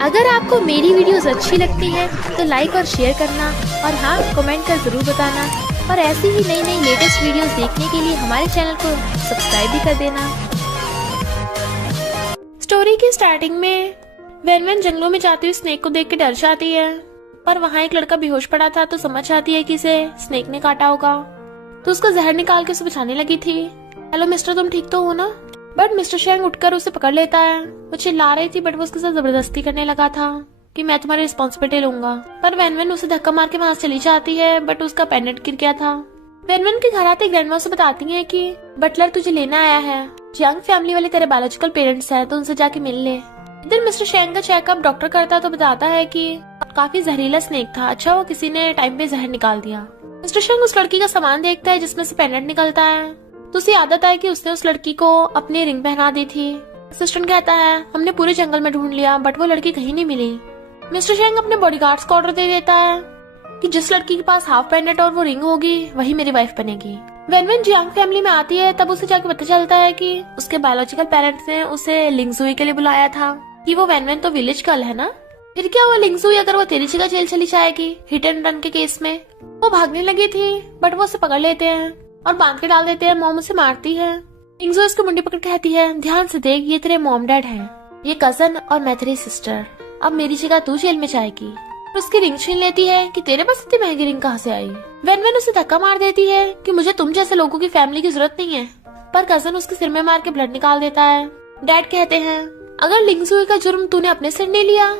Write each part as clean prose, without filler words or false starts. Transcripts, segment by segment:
अगर आपको मेरी वीडियोस अच्छी लगती है तो लाइक और शेयर करना, और हाँ, कमेंट कर जरूर बताना। और ऐसी ही नई नई लेटेस्ट वीडियोस देखने के लिए हमारे चैनल को सब्सक्राइब भी कर देना। स्टोरी की स्टार्टिंग में वैन जंगलों में जाती हुई स्नेक को देख के डर जाती है, पर वहाँ एक लड़का बेहोश पड़ा था तो समझ आती है कि इसे स्नेक ने काटा होगा, तो उसका जहर निकाल के उसे बचाने लगी थी। हेलो मिस्टर, तुम ठीक तो हो ना? बट मिस्टर शेंग उठकर उसे पकड़ लेता है। वो चिल्ला रही थी बट वो उसके साथ जबरदस्ती करने लगा था कि मैं तुम्हारी रिस्पॉन्सिबिलिटी लूंगा। पर वैन उसे धक्का मार के वहाँ चली जाती है, बट उसका पेंडेंट गिर गया था। वैन के घर आते ग्रैंडमा उसे बताती है कि बटलर तुझे लेना आया है, यंग फैमिली वाले तेरे बायोलॉजिकल पेरेंट्स हैं, तो उनसे जाके मिल ले। इधर मिस्टर शेंग का चेकअप डॉक्टर करता तो बताता है कि काफी जहरीला स्नेक था, अच्छा वो किसी ने टाइम पे जहर निकाल दिया। मिस्टर शेंग उस लड़की का सामान देखता है जिसमें से पेंडेंट निकलता है, तो उसे आदत है कि उसने उस लड़की को अपनी रिंग पहना दी थी। असिस्टेंट कहता है हमने पूरे जंगल में ढूंढ लिया बट वो लड़की कहीं नहीं मिली। मिस्टर शेंग अपने बॉडीगार्ड्स को ऑर्डर दे देता है कि जिस लड़की के पास हाफ पेंडेंट और वो रिंग होगी वही मेरी वाइफ बनेगी। वैन जियांग फैमिली में आती है तब उसे जाके पता चलता है कि उसके बायोलॉजिकल पेरेंट्स ने उसे लिंगजुई के लिए बुलाया था कि वो वैन तो विलेज गर्ल है ना, फिर क्या वो लिंगजुई अगर वो तेरी जगह जेल चली जाएगी हिट एंड रन के केस में। वो भागने लगी थी बट वो उसे पकड़ लेते हैं और बांध के डाल देते हैं। मॉम उसे मारती है। लिंगजुई उसकी मुंडी पकड़ कहती है ध्यान से देख, ये तेरे मॉम डैड हैं, ये कजन और मैं तेरी सिस्टर, अब मेरी जगह तू जेल में जाएगी। उसकी रिंग छीन लेती है कि तेरे पास इतनी महंगी रिंग कहाँ से आई। वैन उसे धक्का मार देती है कि मुझे तुम जैसे लोगों की फैमिली की जरूरत नहीं है, पर कजन उसके सिर में मार के ब्लड निकाल देता है। डैड कहते हैं अगर लिंगजुई का जुर्म तूने अपने सिर ले लिया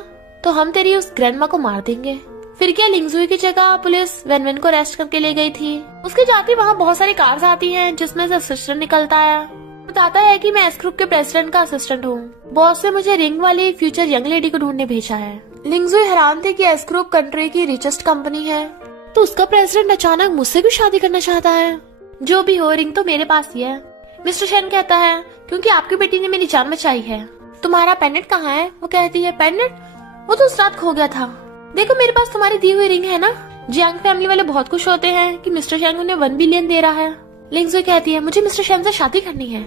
तो हम तेरी उस ग्रैंडमा को मार देंगे। फिर क्या लिंगजुई की जगह पुलिस वैन को अरेस्ट करके ले गई थी। उसके जाते वहाँ बहुत सारी कार्स आती हैं जिसमें से असिस्टेंट निकलता है, बताता है कि मैं एस ग्रुप के प्रेसिडेंट का असिस्टेंट हूँ, बॉस ने मुझे रिंग वाली फ्यूचर यंग लेडी को ढूंढने भेजा है। लिंगजुई हैरान थे कि एस ग्रुप कंट्री की रिचेस्ट कंपनी है, तो उसका प्रेसिडेंट अचानक मुझसे भी शादी करना चाहता है। जो भी हो, रिंग तो मेरे पास ही है। मिस्टर शेन कहता है क्योंकि आपकी बेटी ने मेरी जान बचाई है। तुम्हारा पेंडेंट कहाँ है? वो कहती है पेंडेंट वो तो उस रात खो गया था, देखो मेरे पास तुम्हारी दी हुई रिंग है ना। जियांग फैमिली वाले बहुत खुश होते हैं कि मिस्टर शेंग उन्हें 1 बिलियन दे रहा है। लिंगजुई कहती है मुझे मिस्टर शेंग से शादी करनी है।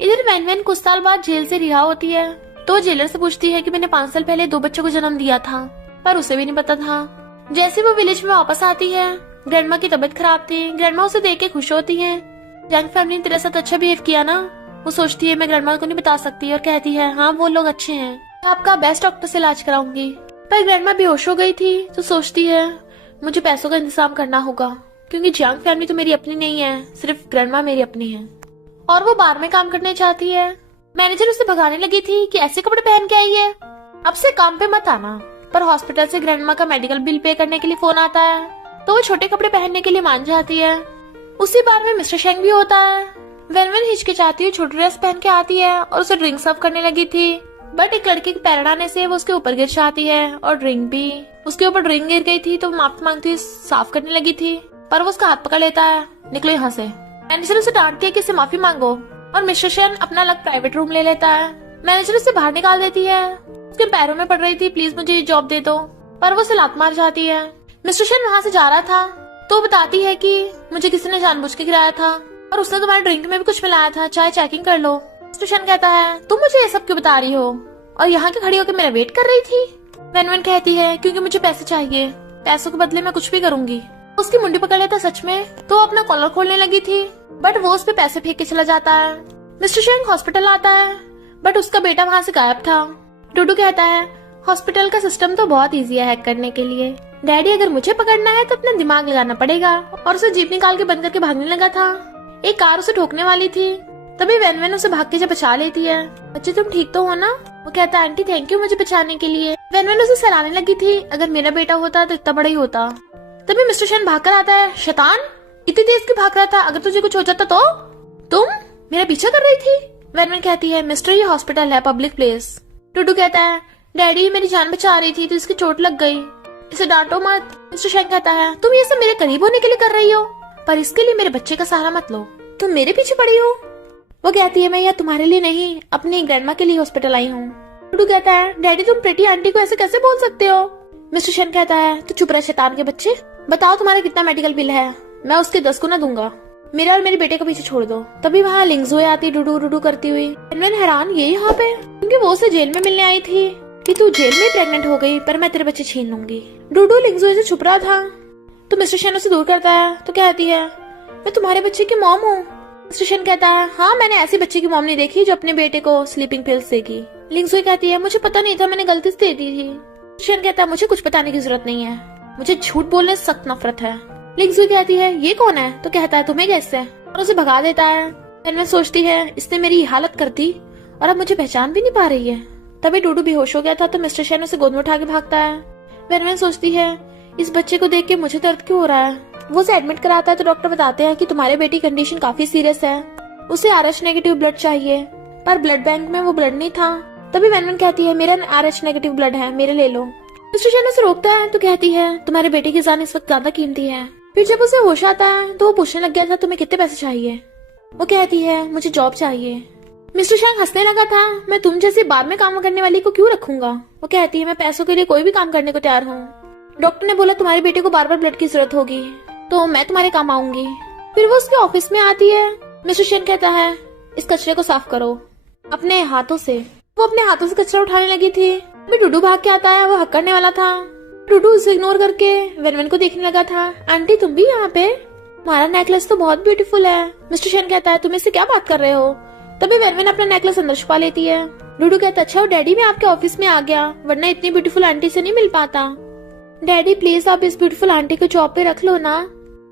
इधर वैन कुछ साल बाद जेल से रिहा होती है, तो जेलर से पूछती है कि मैंने 5 साल पहले 2 बच्चों को जन्म दिया था, पर उसे भी नहीं पता था। जैसे वो विलेज में वापस आती है, ग्रैंडमा की तबीयत खराब थी। ग्रैंडमा उसे देख के खुश होती है। जियांग फैमिली ने तेरे साथ अच्छा बिहेव किया ना। वो सोचती है मैं ग्रैंडमा को नहीं बता सकती और कहती है हाँ वो लोग अच्छे हैं, मैं आपका बेस्ट डॉक्टर से इलाज कराऊंगी। पर ग्रैंडमा बेहोश हो गई थी तो सोचती है मुझे पैसों का इंतजाम करना होगा, क्योंकि जियांग फैमिली तो मेरी अपनी नहीं है, सिर्फ ग्रैंडमा मेरी अपनी है। और वो बार में काम करने चाहती है। मैनेजर उसे भगाने लगी थी कि ऐसे कपड़े पहन के आई है, अब से काम पे मत आना। पर हॉस्पिटल से ग्रैंडमा का मेडिकल बिल पे करने के लिए फोन आता है, तो वो छोटे कपड़े पहनने के लिए मान जाती है। उसी बार में मिस्टर शेंग भी होता है। वैन हिचकिचाती हुई छोटी ड्रेस पहन के आती है और उसे ड्रिंक सर्व करने लगी थी, बट एक लड़के के पैर अड़ाने से वो उसके ऊपर गिर जाती है और ड्रिंक भी उसके ऊपर ड्रिंक गिर गई थी, तो माफी मांगती साफ करने लगी थी, पर वो उसका हाथ पकड़ लेता है निकलो यहाँ से। मैनेजर उसे डांटती है कि इसे माफी मांगो, और मिस्टर शेन अपना अलग प्राइवेट रूम ले लेता है। मैनेजर उसे बाहर निकाल देती है, उसके पैरों में पड़ रही थी प्लीज मुझे ये जॉब दे दो, पर वो उसे लात मार जाती है। मिस्टर शेन वहाँ से जा रहा था तो बताती है कि मुझे किसी ने जानबूझ के गिराया था और उसने तुम्हारे ड्रिंक में भी कुछ मिलाया था, चाहे चेकिंग कर लो। मिस्टर शेन कहता है तुम मुझे ये सब क्यों बता रही हो और यहाँ के खड़ी होकर मेरा वेट कर रही थी। वैन कहती है क्योंकि मुझे पैसे चाहिए, पैसों के बदले मैं कुछ भी करूंगी। उसकी मुंडी पकड़ लेता सच में, तो अपना कॉलर खोलने लगी थी, बट वो उस पे पैसे फेंक के चला जाता है। मिस्टर शेंग हॉस्पिटल आता है, बट उसका बेटा वहाँ से गायब था। डूडू कहता है हॉस्पिटल का सिस्टम तो बहुत इजी है हैक करने के लिए, डैडी अगर मुझे पकड़ना है तो अपना दिमाग लगाना पड़ेगा। और उसे जीप निकाल के बंद करके भागने लगा था। एक कार उसे ठोकने वाली थी, तभी वैन उसे भाग के जब बचा लेती है। बच्चे तुम ठीक तो हो ना? वो कहता है आंटी थैंक यू मुझे बचाने के लिए। वैन उसे सराहने लगी थी, अगर मेरा बेटा होता तो इतना बड़ा ही होता। तभी मिस्टर शेन भाग कर आता है, शैतान इतनी तेज क्यों भाग रहा था, अगर तुझे कुछ हो जाता तो? तुम मेरा पीछा कर रही थी। वैन कहती है मिस्टर ये हॉस्पिटल है, पब्लिक प्लेस। टूडू कहता है डैडी मेरी जान बचा रही थी तो इसकी चोट लग गई, इसे डांटो मत। मिस्टर शेन कहता है तुम ये सब मेरे करीब होने के लिए कर रही हो, पर इसके लिए मेरे बच्चे का सहारा मत लो, तुम मेरे पीछे पड़ी हो। वो कहती है मैं यहाँ तुम्हारे लिए नहीं अपनी ग्रैंडमा के लिए हॉस्पिटल आई हूँ। टूडू कहता है डैडी तुम प्रेटी आंटी को ऐसे कैसे बोल सकते हो। मिस्टर शेन कहता है तो चुप रहे शैतान के बच्चे, बताओ तुम्हारा कितना मेडिकल बिल है, मैं उसके 10 गुना दूंगा, मेरा और मेरे बेटे को पीछे छोड़ दो। तभी वहाँ लिंगजुई आती डुडू डुडू करती हुई। वैन हैरान ये यहाँ पे, क्योंकि वो उसे जेल में मिलने आई थी। कि तू जेल में प्रेग्नेंट हो गई, पर मैं तेरे बच्चे छीन लूंगी। डूडू लिंगजुई से छुप रहा था तो मिस्टर शेन उसे दूर करता है तो कहती है, मैं तुम्हारे बच्चे की मॉम हूँ। मिस्टर शेन कहता है, हाँ, मैंने ऐसी बच्चे की मॉम नहीं देखी जो अपने बेटे को स्लीपिंग पिल्स देगी। लिंगजुई कहती है, मुझे पता नहीं था, मैंने गलती से दे दी थी। मिस्टर शेन कहता है, मुझे कुछ बताने की जरूरत नहीं है, मुझे झूठ बोलने से सख्त नफरत है। लिंगजुई कहती है, ये कौन है? तो कहता है, तुम्हें कैसे, और उसे भगा देता है। वेनवेन सोचती है, इसने मेरी हालत कर दी और अब मुझे पहचान भी नहीं पा रही है। तभी डूडू बेहोश हो गया था तो मिस्टर शेन उसे गोद में उठा के भागता है। वेनवेन सोचती है, इस बच्चे को देख के मुझे दर्द क्यों हो रहा है। वो उसे एडमिट कराता है तो डॉक्टर बताते हैं कि तुम्हारे बेटी कंडीशन काफी सीरियस है, उसे RH नेगेटिव ब्लड चाहिए, पर ब्लड बैंक में वो ब्लड नहीं था। तभी वेनवेन कहती है, मेरा RH नेगेटिव ब्लड है, मेरे ले लो। मिस्टर शेन उसे रोकता है तो कहती है, तुम्हारे बेटे की जान इस वक्त ज्यादा कीमती है। फिर जब उसे होश आता है तो वो पूछने लग गया था, तुम्हें कितने पैसे चाहिए। वो कहती है, मुझे जॉब चाहिए। मिस्टर शेन हंसने लगा था, मैं तुम जैसे बार में काम करने वाली को क्यों रखूंगा। वो कहती है, मैं पैसों के लिए कोई भी काम करने को तैयार हूँ। डॉक्टर ने बोला तुम्हारे बेटे को बार बार ब्लड की जरूरत होगी तो मैं तुम्हारे काम आऊंगी। फिर वो उसके ऑफिस में आती है। मिस्टर शेन कहता है, इस कचरे को साफ करो अपने हाथों से। वो अपने हाथों से कचरा उठाने लगी थी, अभी डूडू भाग के आता है, वो हक करने वाला था। डूडू उसे इग्नोर करके वेनवेन को देखने लगा था। आंटी, तुम भी यहाँ पे? तुम्हारा नेकलेस तो बहुत ब्यूटीफुल है। मिस्टर शेन कहता है, तुम इससे क्या बात कर रहे हो। तभी वेनवेन अपना नेकलेस अंदर छुपा लेती है। डूडू कहता है, अच्छा डैडी मैं आपके ऑफिस में आ गया, वरना इतनी ब्यूटीफुल आंटी से नहीं मिल पाता। डैडी प्लीज आप इस ब्यूटीफुल आंटी को जॉब पे रख लो ना,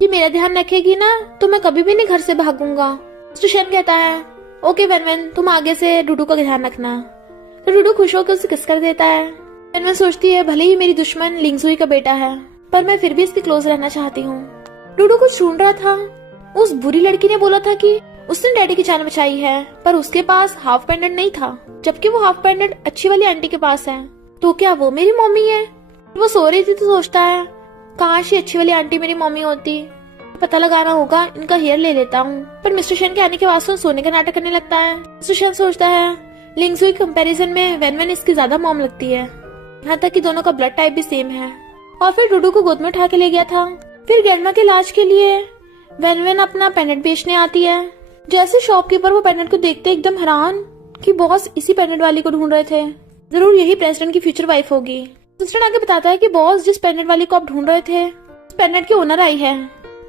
ये मेरा ध्यान रखेगी ना तो मैं कभी भी नहीं घर से भागूंगा। मिस्टर शेन कहता है, ओके वेनवेन, तुम आगे से डूडू का ध्यान रखना। तो डूडू खुश होकर उसे किस कर देता है। वेनवेन सोचती है, भले ही मेरी दुश्मन लिंगजुई का बेटा है, पर मैं फिर भी इसके क्लोज रहना चाहती हूँ। डूडू कुछ ढूंढ रहा था। उस बुरी लड़की ने बोला था कि उसने डैडी की जान बचाई है, पर उसके पास हाफ पेंडेंट नहीं था, जबकि वो हाफ पेंडेंट अच्छी वाली आंटी के पास है। तो क्या वो मेरी मम्मी है? वो सो रही थी तो सोचता है, काश ये अच्छी वाली आंटी मेरी मम्मी होती। पता लगाना होगा, इनका हेयर ले लेता हूँ। पर मिस्टर शेन के आने के बाद सोने का नाटक करने लगता है। मिस्टर शेन सोचता है, लिंगजुई कंपैरिजन में वेनवेन इसकी ज्यादा मॉम लगती है, यहाँ तक कि दोनों का ब्लड टाइप भी सेम है। और फिर डूडू को गोद में उठा के ले गया था। फिर ग्रैंडमा के इलाज के लिए वेनवेन अपना पेंडेंट बेचने आती है। जैसे शॉपकीपर वो पेंडेंट को देखते एकदम हैरान कि बॉस इसी पेंडेंट वाली को ढूंढ रहे थे, जरूर यही प्रेसिडेंट की फ्यूचर वाइफ होगी। सिस्टर आगे बताता है कि बॉस जिस पेंडेंट वाली को आप ढूंढ रहे थे, उस पेंडेंट की ओनर आई है।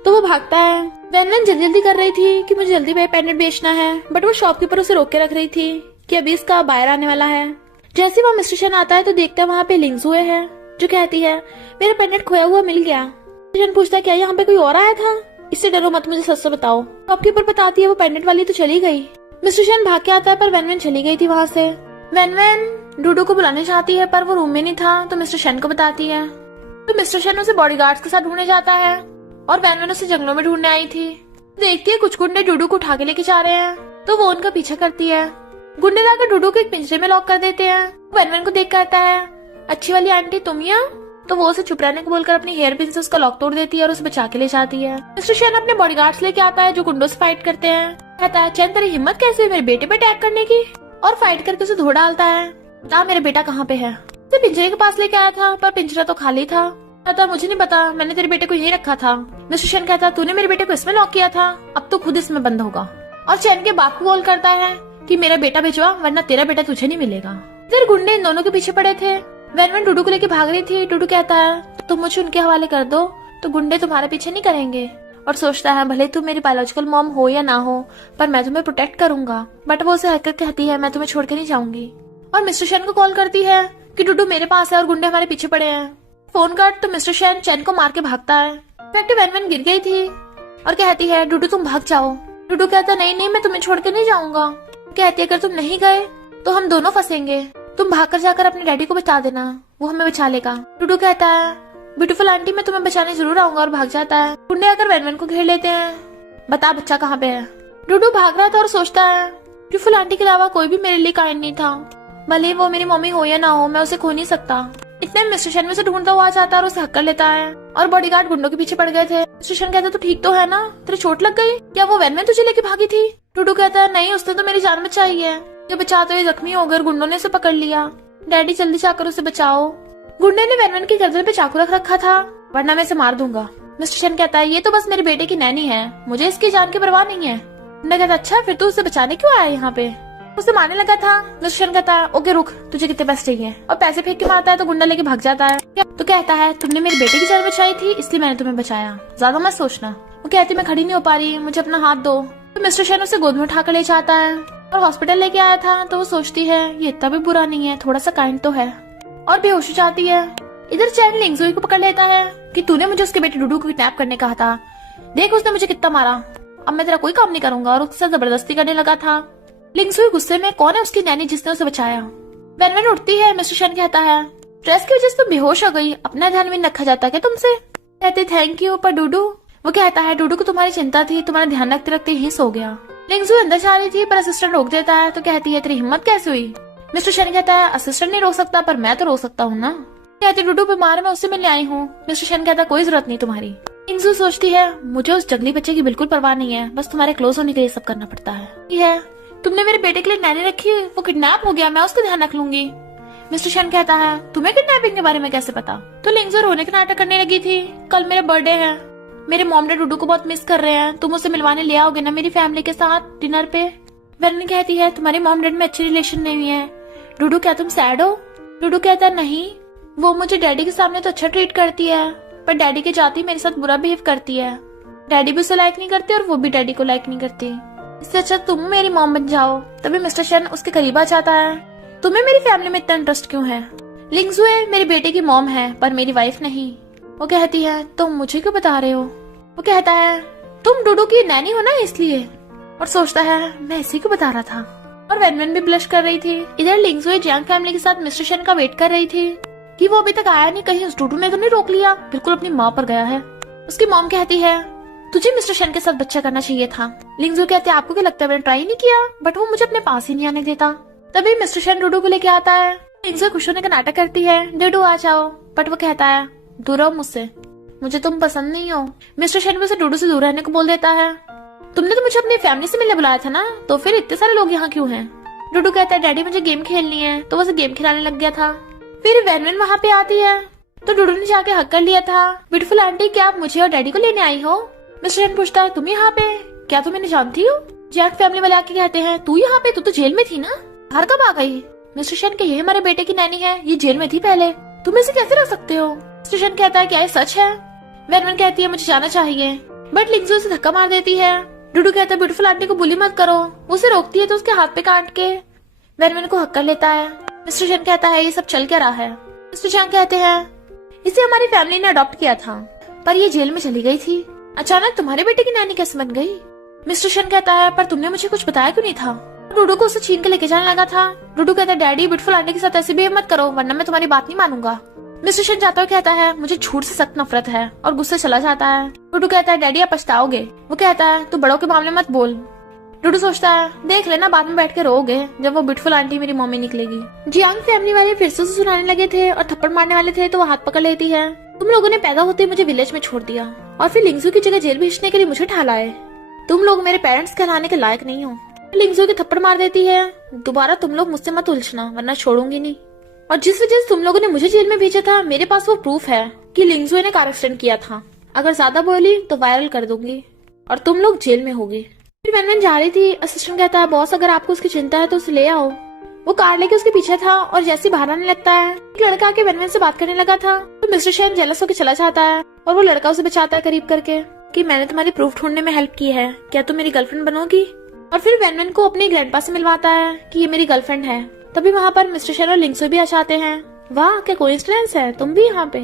तो वो भागता है। वेनवेन जल्दी कर रही थी कि मुझे जल्दी पेंडेंट बेचना है, बट वो शॉपकीपर उसे रोक के रख रही थी कि अभी इसका बायर आने वाला है। जैसे वहाँ मिस्टर शेन आता है तो देखता है वहाँ पे लिंगजुई है, जो कहती है, मेरा पेंडेंट खोया हुआ मिल गया। मिस्टर शेन पूछता है, क्या यहाँ पे कोई और आया था? इससे डरो मत, मुझे सच से बताओ। शॉपकीपर बताती है, वो पेंडेंट वाली तो चली गई। मिस्टर शेन भाग के आता है पर वेनवेन चली गई थी वहाँ से। वेनवेन डूडू को बुलाने चाहती है पर वो रूम में नहीं था तो मिस्टर शेन को बताती है। तो मिस्टर शेन उसे बॉडीगार्ड्स के साथ ढूंढने जाता है और वेनवेन उसे जंगलों में ढूंढने आई थी। देखती है कुछ गुंडे डूडू को उठा के लेके जा रहे हैं तो वो उनका पीछा करती है। गुंडे लाकर डूडू को एक पिंजरे में लॉक कर देते हैं। वेनवेन को देख कर आता है, अच्छी वाली आंटी तुम ही? तो वो उसे चुप रहने को बोलकर अपनी हेयर पिन से उसका लॉक तोड़ देती है और उसे बचा के ले जाती है। मिस्टर शेन अपने बॉडीगार्ड्स लेके आता है जो गुंडों से फाइट करते हैं। कहता है, चैन तेरी हिम्मत कैसे है मेरे बेटे पे अटैक करने की? और फाइट करके उसे धो डालता है। बता मेरा बेटा कहाँ पे है? उसे पिंजरे के पास लेके आया था पर पिंजरा तो खाली था। कहता मुझे नहीं पता, मैंने तेरे बेटे को यहीं रखा था। मिस्टर शेन कहता, तूने मेरे बेटे को इसमें लॉक किया था, अब तो खुद इसमें बंद होगा। और चैन के बाप को कॉल करता है कि मेरा बेटा भिजवा वरना तेरा बेटा तुझे नहीं मिलेगा। फिर गुंडे इन दोनों के पीछे पड़े थे। वेनवेन डूडू को लेके भाग रही थी। डूडू कहता है, तुम मुझे उनके हवाले कर दो तो गुंडे तुम्हारे पीछे नहीं करेंगे। और सोचता है, भले तुम मेरी बायोलॉजिकल मॉम हो या ना हो, पर मैं तुम्हें प्रोटेक्ट करूंगा। बट वो उसे हरकत कहती है, मैं तुम्हें छोड़ के नहीं जाऊंगी। और मिस्टर शेन को कॉल करती है कि डूडू मेरे पास है और गुंडे हमारे पीछे पड़े हैं। फोन कट तो मिस्टर शेन चैन को मार के भागता है। वेनवेन गिर गई थी और कहती है, डूडू तुम भाग जाओ। डूडू कहता, नहीं मैं तुम्हें छोड़ के नहीं जाऊंगा। कहती है, अगर तुम नहीं गए तो हम दोनों फंसेंगे, तुम भागकर जाकर अपने डैडी को बता देना, वो हमें बचा लेगा। डूडू कहता है, ब्यूटीफुल आंटी मैं तुम्हें बचाने जरूर आऊंगा, और भाग जाता है। गुंडे आकर वेनवेन को घेर लेते हैं। बता बच्चा कहाँ पे है? डूडू भाग रहा था और सोचता है, ब्यूटीफुल आंटी के अलावा कोई भी मेरे लिए काइंड नहीं था, भले वो मेरी मम्मी हो या ना हो, मैं उसे खो नहीं सकता। इतने में मिस्टर शेन में से ढूंढता हुआ आ जाता है और उसे हक कर लेता है। और बॉडीगार्ड गुंडों के पीछे पड़ गए थे। मिस्टर शेन कहता, तू ठीक तो है ना? तेरे चोट लग गई क्या? वो वेनवेन तुझे लेके भागी थी? डूडू कहता है, नहीं उसने तो मेरी जान बचाई है। ये बचाते हुए जख्मी हो गए, गुंडों ने उसे पकड़ लिया। डैडी जल्दी जाकर उसे बचाओ। गुंडे ने वेनवेन की गर्दन पे चाकू रख रखा था, वरना मैं इसे मार दूंगा। मिस्टर शेन कहता है, ये तो बस मेरे बेटे की नैनी है, मुझे इसकी जान की परवाह नहीं है। गुंडा कहता, अच्छा फिर तू उसे बचाने क्यों आया यहाँ पे? उसे मारने लगा था। मिस्टर शन कहता है ओके रुक, तुझे कितने पैसे चाहिए, और पैसे फेंक के मारता है तो गुंडा लेके भाग जाता है। तो कहता है तुमने मेरे बेटे की जान बचाई थी इसलिए मैंने तुम्हें बचाया, ज्यादा मत सोचना। वो कहती मैं खड़ी नहीं हो पा रही, मुझे अपना हाथ दो। तो मिस्टर शन उसे गोद में उठाकर ले जाता है और हॉस्पिटल लेके आया था। तो वो सोचती है ये इतना भी बुरा नहीं है, थोड़ा सा काइंड तो है, और बेहोश हो जाती है। इधर चैन लिंगजुई को पकड़ लेता है कि तूने मुझे उसके बेटे डूडू को किडनैप करने कहा था, देख उसने मुझे कितना मारा, अब मैं तेरा कोई काम नहीं करूंगा, और उसके साथ जबरदस्ती करने लगा था। लिंगजुई गुस्से में कौन है उसकी नैनी जिसने उसे बचाया। वेनवेन उठती है। मिस्टर शन कहता है स्ट्रेस की वजह से तुम बेहोश हो गई, अपना ध्यान भी रखा जाता क्या तुमसे। कहते थैंक यू, पर डूडू। वो कहता है डूडू को तुम्हारी चिंता थी, तुम्हारा ध्यान रखते रखते ही सो गया। लिंगजुई अंदर जा रही थी पर असिस्टेंट रोक देता है। तो कहती है तेरी हिम्मत कैसे हुई। मिस्टर शन कहता है असिस्टेंट नहीं रोक सकता पर मैं तो रोक सकता हूँ ना। कहती डूडू बीमार है, मैं उससे मिलने आई हूँ। मिस्टर शन कहता कोई जरूरत नहीं तुम्हारी। लिंगजुई सोचती है मुझे उस जंगली बच्चे की बिल्कुल परवाह नहीं है, बस तुम्हारे क्लोज होने के लिए सब करना पड़ता है। तुमने मेरे बेटे के लिए नैनी रखी है, वो किडनैप हो गया, मैं उसका ध्यान रख लूंगी। मिस्टर शन कहता है तुम्हें किडनैपिंग के बारे में कैसे पता। तो लिंगजुई रोने का नाटक करने लगी थी। कल मेरा बर्थडे है, मेरे मॉम डैड डूडू को बहुत मिस कर रहे हैं, तुम उसे मिलवाने ले आओगे ना मेरी फैमिली के साथ डिनर पे। वेनवेन कहती है तुम्हारी मॉम डैड में अच्छी रिलेशन नहीं है डूडू, क्या तुम सैड हो। डूडू कहता है नहीं, वो मुझे डैडी के सामने तो अच्छा ट्रीट करती है पर डैडी के जाती मेरे साथ बुरा बिहेव करती है। डैडी भी उसे लाइक नहीं करते और वो भी डैडी को लाइक नहीं करती, इससे अच्छा तुम मेरी मॉम बन जाओ। तभी मिस्टर शन उसके करीब आ जाता है। तुम्हें मेरी फैमिली में इतना इंटरेस्ट क्यों है। लिंगजुई मेरे बेटे की मॉम है पर मेरी वाइफ नहीं। वो कहती है तुम मुझे क्यों बता रहे हो। वो कहता है तुम डूडू की नैनी हो ना इसलिए, और सोचता है मैं इसी को बता रहा था। और वेनवेन भी ब्लश कर रही थी। इधर लिंगजुई जियांग फैमिली के साथ मिस्टर शन का वेट कर रही थी कि वो अभी तक आया नहीं, कहीं उस डूडू ने तो नहीं रोक लिया, बिल्कुल अपनी माँ पर गया है। उसकी मॉम कहती है तुझे मिस्टर शन के साथ बच्चा करना चाहिए था। लिंगजुई कहते हैं आपको क्या लगता है मैंने ट्राई नहीं किया, बट वो मुझे अपने पास ही नहीं आने देता। तभी मिस्टर शन डूडू को लेके आता है। लिंगजुई खुश होने का नाटक करती है डूडू आ जाओ, बट वो कहता है दूर रहो मुझसे, मुझे तुम पसंद नहीं हो। मिस्टर शन भी उसे डूडू से दूर रहने को बोल देता है। तुमने तो मुझे अपनी फैमिली से मिलने बुलाया था ना, तो फिर इतने सारे लोग यहाँ क्यों हैं। डूडू कहता है डैडी मुझे गेम खेलनी है, तो वो उसे गेम खिलाने लग गया था। फिर वेनवेन वहाँ पे आती है तो डूडू ने जाके हक कर लिया था। ब्यूटीफुल आंटी क्या आप मुझे और डैडी को लेने आई हो। मिस्टर शन पूछता है तुम यहाँ पे, क्या तुम इन्हें जानती हो। जैक फैमिली वाले आके कहते हैं तू यहाँ पे, तू तो जेल में थी ना, बाहर कब आ गई। मिस्टर शन के ये हमारे बेटे की नैनी है, ये जेल में थी पहले, तुम इसे कैसे रख सकते हो। मिस्टर शन कहता है क्या ये सच है। वेनवेन कहती है मुझे जाना चाहिए, बट लिंगजुई उसे धक्का मार देती है। डूडू कहता है ब्यूटीफुल आंटी को बुली मत करो। उसे रोकती है तो उसके हाथ पे काट के वेनवेन को हक कर लेता है। मिस्टर शन कहता है ये सब चल क्या रहा है। मिस्टर शन कहते हैं इसे हमारी फैमिली ने अडॉप्ट किया था पर ये जेल में चली गई थी, अचानक तुम्हारे बेटे की नानी कैसे बन गई। मिस्टर शन कहता है पर तुमने मुझे कुछ बताया क्यों नहीं था। डूडू को उसे छीन के लेके जाने लगा था। डूडू कहता है डैडी ब्यूटीफुल आंटी के साथ ऐसे बिहेव मत करो वरना मैं तुम्हारी बात नहीं मानूंगा। मिस्टर शन जाता हुआ कहता है मुझे झूठ से सख्त नफरत है, और गुस्से चला जाता है। डूडू कहता है डैडी आप पछताओगे। वो कहता है तू बड़ों के मामले मत बोल। डूडू सोचता है देख लेना बाद में बैठ के रोओगे जब वो ब्यूटीफुल आंटी मेरी मम्मी निकलेगी। जियांग फैमिली वाले फिर से सुनाने लगे थे और थप्पड़ मारने वाले थे तो वो हाथ पकड़ लेती है। तुम लोगों ने पैदा होते मुझे विलेज में छोड़ दिया और फिर लिंगजुई की जगह जेल भेजने के लिए मुझे ठा लाए। तुम लोग मेरे पेरेंट्स कहलाने के लायक नहीं हो। लिंगजुई की थप्पड़ मार देती है। दोबारा तुम लोग मुझसे मत उलझना वरना छोड़ूंगी नहीं। और जिस वजह से तुम लोगों ने मुझे जेल में भेजा था मेरे पास वो प्रूफ है कि लिंगजुई ने कार एक्सीडेंट किया था। अगर ज्यादा बोली तो वायरल कर दूंगी और तुम लोग जेल में होगे। फिर वेनवेन जा रही थी। असिस्टेंट कहता है बॉस अगर आपको उसकी चिंता है तो उसे ले आओ। वो कार लेके उसके पीछे था और जैसे बाहर आने लगता है एक लड़का आके वेनवेन से बात करने लगा था तो मिस्टर शन जेलस होकर चला जाता है और वो लड़का उसे बचाता है करीब करके कि मैंने तुम्हारी प्रूफ ढूंढने में हेल्प की है, क्या तुम मेरी गर्लफ्रेंड बनोगी। और फिर वेनवेन को अपने ग्रैंडपा से मिलवाता है कि ये मेरी गर्लफ्रेंड है। तभी वहाँ पर मिस्टर शन और लिंगजुई भी आ जाते हैं। वाह क्या कोइंसिडेंस है, तुम भी यहाँ पे।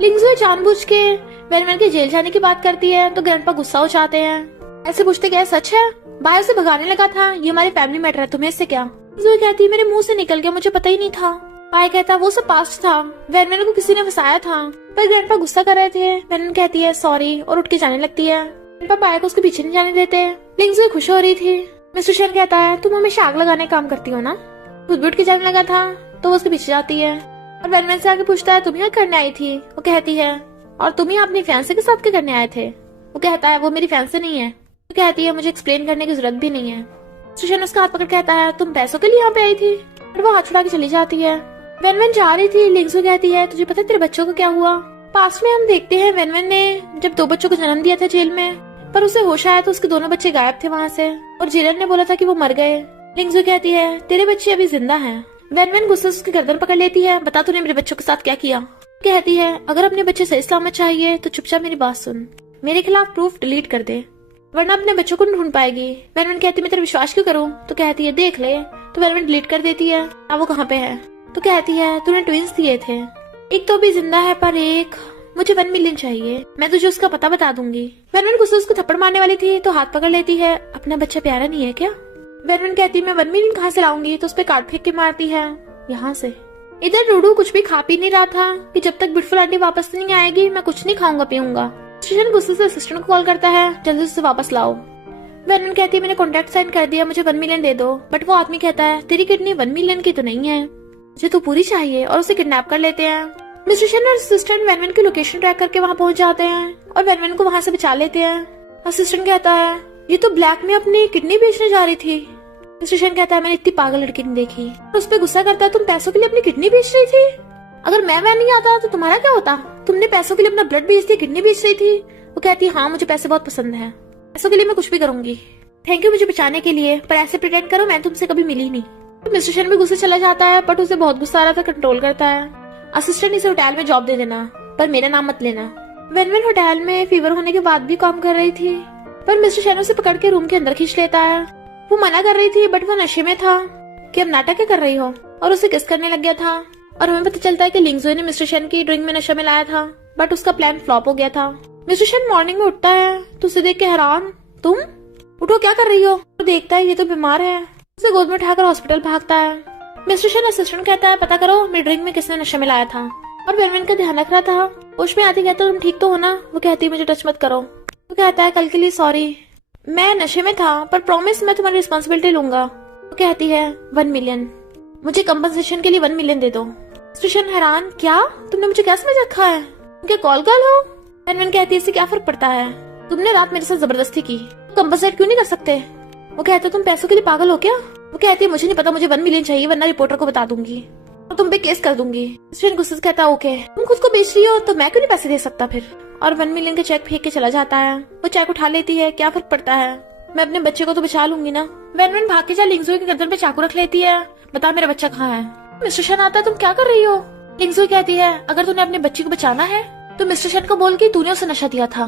लिंगजुई जानबूझ के वेनवेन के जेल जाने की बात करती है तो ग्रैंडपा गुस्सा हो जाते हैं। ऐसे पूछते क्या सच है। बाहर से भगाने लगा था, ये हमारी फैमिली मैटर है, तुम्हें इससे क्या। लिंगजुई कहती मेरे मुंह से निकल गया, मुझे पता ही नहीं था। पाए कहता वो सब पास्ट था, वेनवेन को किसी ने फंसाया था। पर ग्रैंडपा गुस्सा कर रहे थे। वेनवेन कहती है सॉरी और उठ के जाने लगती है। ग्रैंडपा पाए को उसके पीछे नहीं जाने देते। लिंगजुई खुश हो रही थी। मिस्टर शन कहता है तुम हमेशा आग लगाने का काम करती हो ना। खुद भी उठ के जाने लगा था तो वो उसके पीछे जाती है और वेनवेन से आके पूछता है तुम यहाँ करने आई थी। वो कहती है और तुम यहाँ अपनी फैंसे के साथ क्या करने आए थे। वो कहता है वो मेरी फैंसे नहीं है। वो कहती है मुझे एक्सप्लेन करने की जरूरत भी नहीं है। मिस्टर शन उसका हाथ पकड़ कहता है तुम पैसों के लिए यहाँ पे आई थी, और वो हाथ छुड़ा के चली जाती है। वेनवेन जा रही थी। लिंगजुई कहती है तुझे पता है तेरे बच्चों को क्या हुआ। पास में हम देखते हैं वेनवेन ने जब 2 बच्चों को जन्म दिया था जेल में, पर उसे होश आया तो उसके दोनों बच्चे गायब थे वहाँ से और जेलर ने बोला था कि वो मर गए। लिंगजू कहती है तेरे बच्चे अभी जिंदा हैं। वैन गुस्से से उसकी गर्दन पकड़ लेती है, बता तूने मेरे बच्चों के साथ क्या किया। कहती है अगर अपने बच्चे सही सलामत चाहिए तो चुपचाप मेरी बात सुन, मेरे खिलाफ प्रूफ डिलीट कर दे वरना अपने बच्चों को ढूंढ पाएगी। वैन कहती है मैं तेरा विश्वास क्यों करूं, तो कहती है देख ले। तो वैन डिलीट कर देती है। अब वो कहाँ पे है, तो कहती है तूने ट्विंस दिए थे, एक तो अभी जिंदा है पर एक मुझे 1 मिलियन चाहिए, मैं तुझे उसका पता बता दूंगी। वैन गुस्से उसको थप्पड़ मारने वाली थी तो हाथ पकड़ लेती है, अपना बच्चा प्यारा नहीं है क्या। वैन कहती है मैं 1 मिलियन कहाँ से लाऊंगी, तो उस पर कार्ड फेंक के मारती है यहाँ से। इधर डूडू कुछ भी खा पी नहीं रहा था कि जब तक ब्यूटीफुल आंटी वापस नहीं आएगी मैं कुछ नहीं खाऊंगा पीऊंगा। स्टेशन गुस्से से असिस्टेंट को कॉल करता है, जल्दी से वापस लाओ। वैन कहती है मैंने कॉन्ट्रैक्ट साइन कर दिया, मुझे 1 मिलियन दे दो। बट वो आदमी कहता है तेरी किडनी 1 मिलियन की तो नहीं है, मुझे तो पूरी चाहिए, और उसे किडनैप कर लेते हैं। मिस्टर शन और असिस्टेंट वैन की लोकेशन ट्रैक करके वहाँ पहुंच जाते हैं और वैन को वहाँ से बचा लेते हैं। असिस्टेंट कहता है ये तो ब्लैक में अपनी किडनी बेचने जा रही थी। मिस्टर शन कहता है मैंने इतनी पागल लड़की नहीं देखी। उस पर गुस्सा करता है तुम पैसों के लिए अपनी किडनी बेच रही थी, अगर मैं वैन नहीं आता तो तुम्हारा क्या होता, तुमने पैसों के लिए अपना ब्लड बेच दिया, किडनी बेच रही थी। वो कहती है हाँ मुझे पैसे बहुत पसंद है, पैसों के लिए मैं कुछ भी करूंगी, थैंक यू मुझे बचाने के लिए, पर ऐसे प्रिटेंड करो मैं तुमसे कभी मिली नहीं। तो मिस्टर शन भी गुस्से चला जाता है बट उसे बहुत गुस्सा आ रहा था, कंट्रोल करता है। असिस्टेंट इसे होटल में जॉब दे देना पर मेरा नाम मत लेना। वैन होटल में फीवर होने के बाद भी काम कर रही थी पर मिस्टर शन उसे पकड़ के रूम के अंदर खींच लेता है। वो मना कर रही थी बट वो नशे में था कि अब नाटक क्या कर रही हो, और उसे किस करने लग गया था। और हमें पता चलता है कि लिंगजू ने मिस्टर शन की ड्रिंक में नशा मिलाया था बट उसका प्लान फ्लॉप हो गया था। मिस्टर शन मॉर्निंग में उठता है तो उसे देख के हैरान, तुम उठो क्या कर रही हो। तो देखता है ये तो बीमार है, उसे गोद में उठाकर हॉस्पिटल भागता है। मिस्टर शन असिस्टेंट कहता है पता करो मेरी ड्रिंक में किसने नशा मिलाया था, और वैन का ध्यान रख रहा था। होश में आती कहता तुम ठीक तो हो ना। वो कहती मुझे टच मत करो। वो कहता है कल के लिए सॉरी, मैं नशे में था पर प्रॉमिस मैं तुम्हारी रिस्पॉन्सिबिलिटी लूंगा। वो कहती है 1 मिलियन, मुझे कंपनसेशन के लिए 1 मिलियन दे दो। मिस्टर शन हैरान, क्या तुमने मुझे क्या समझ रखा है, क्या कॉल गर्ल हो। वैन कहती है इससे क्या फर्क पड़ता है, तुमने रात मेरे साथ जबरदस्ती की, कंपनसेट क्यों नहीं कर सकते। वो कहता तुम पैसों के लिए पागल हो क्या। वो कहती है मुझे नहीं पता, मुझे 1 मिलियन चाहिए वरना रिपोर्टर को बता दूंगी और तुम पे केस कर दूंगी। स्टूडेंट गुस्से से कहता ओके, तुम खुद को बेच रही हो तो मैं क्यों नहीं पैसे दे सकता फिर, और 1 मिलियन का चेक फेंक के चला जाता है। वो चेक उठा लेती है, क्या फर्क पड़ता है, मैं अपने बच्चे को तो बचा लूंगी ना। वैन भाग के जा लिंगजू की गर्दन पे चाकू रख लेती है, बता मेरा बच्चा कहाँ है। मिस्टर शन आता है तुम क्या कर रही हो। लिंगजू कहती है अगर तूने अपने बच्चे को बचाना है तो मिस्टर शन को बोल के तूने उसे नशा दिया था।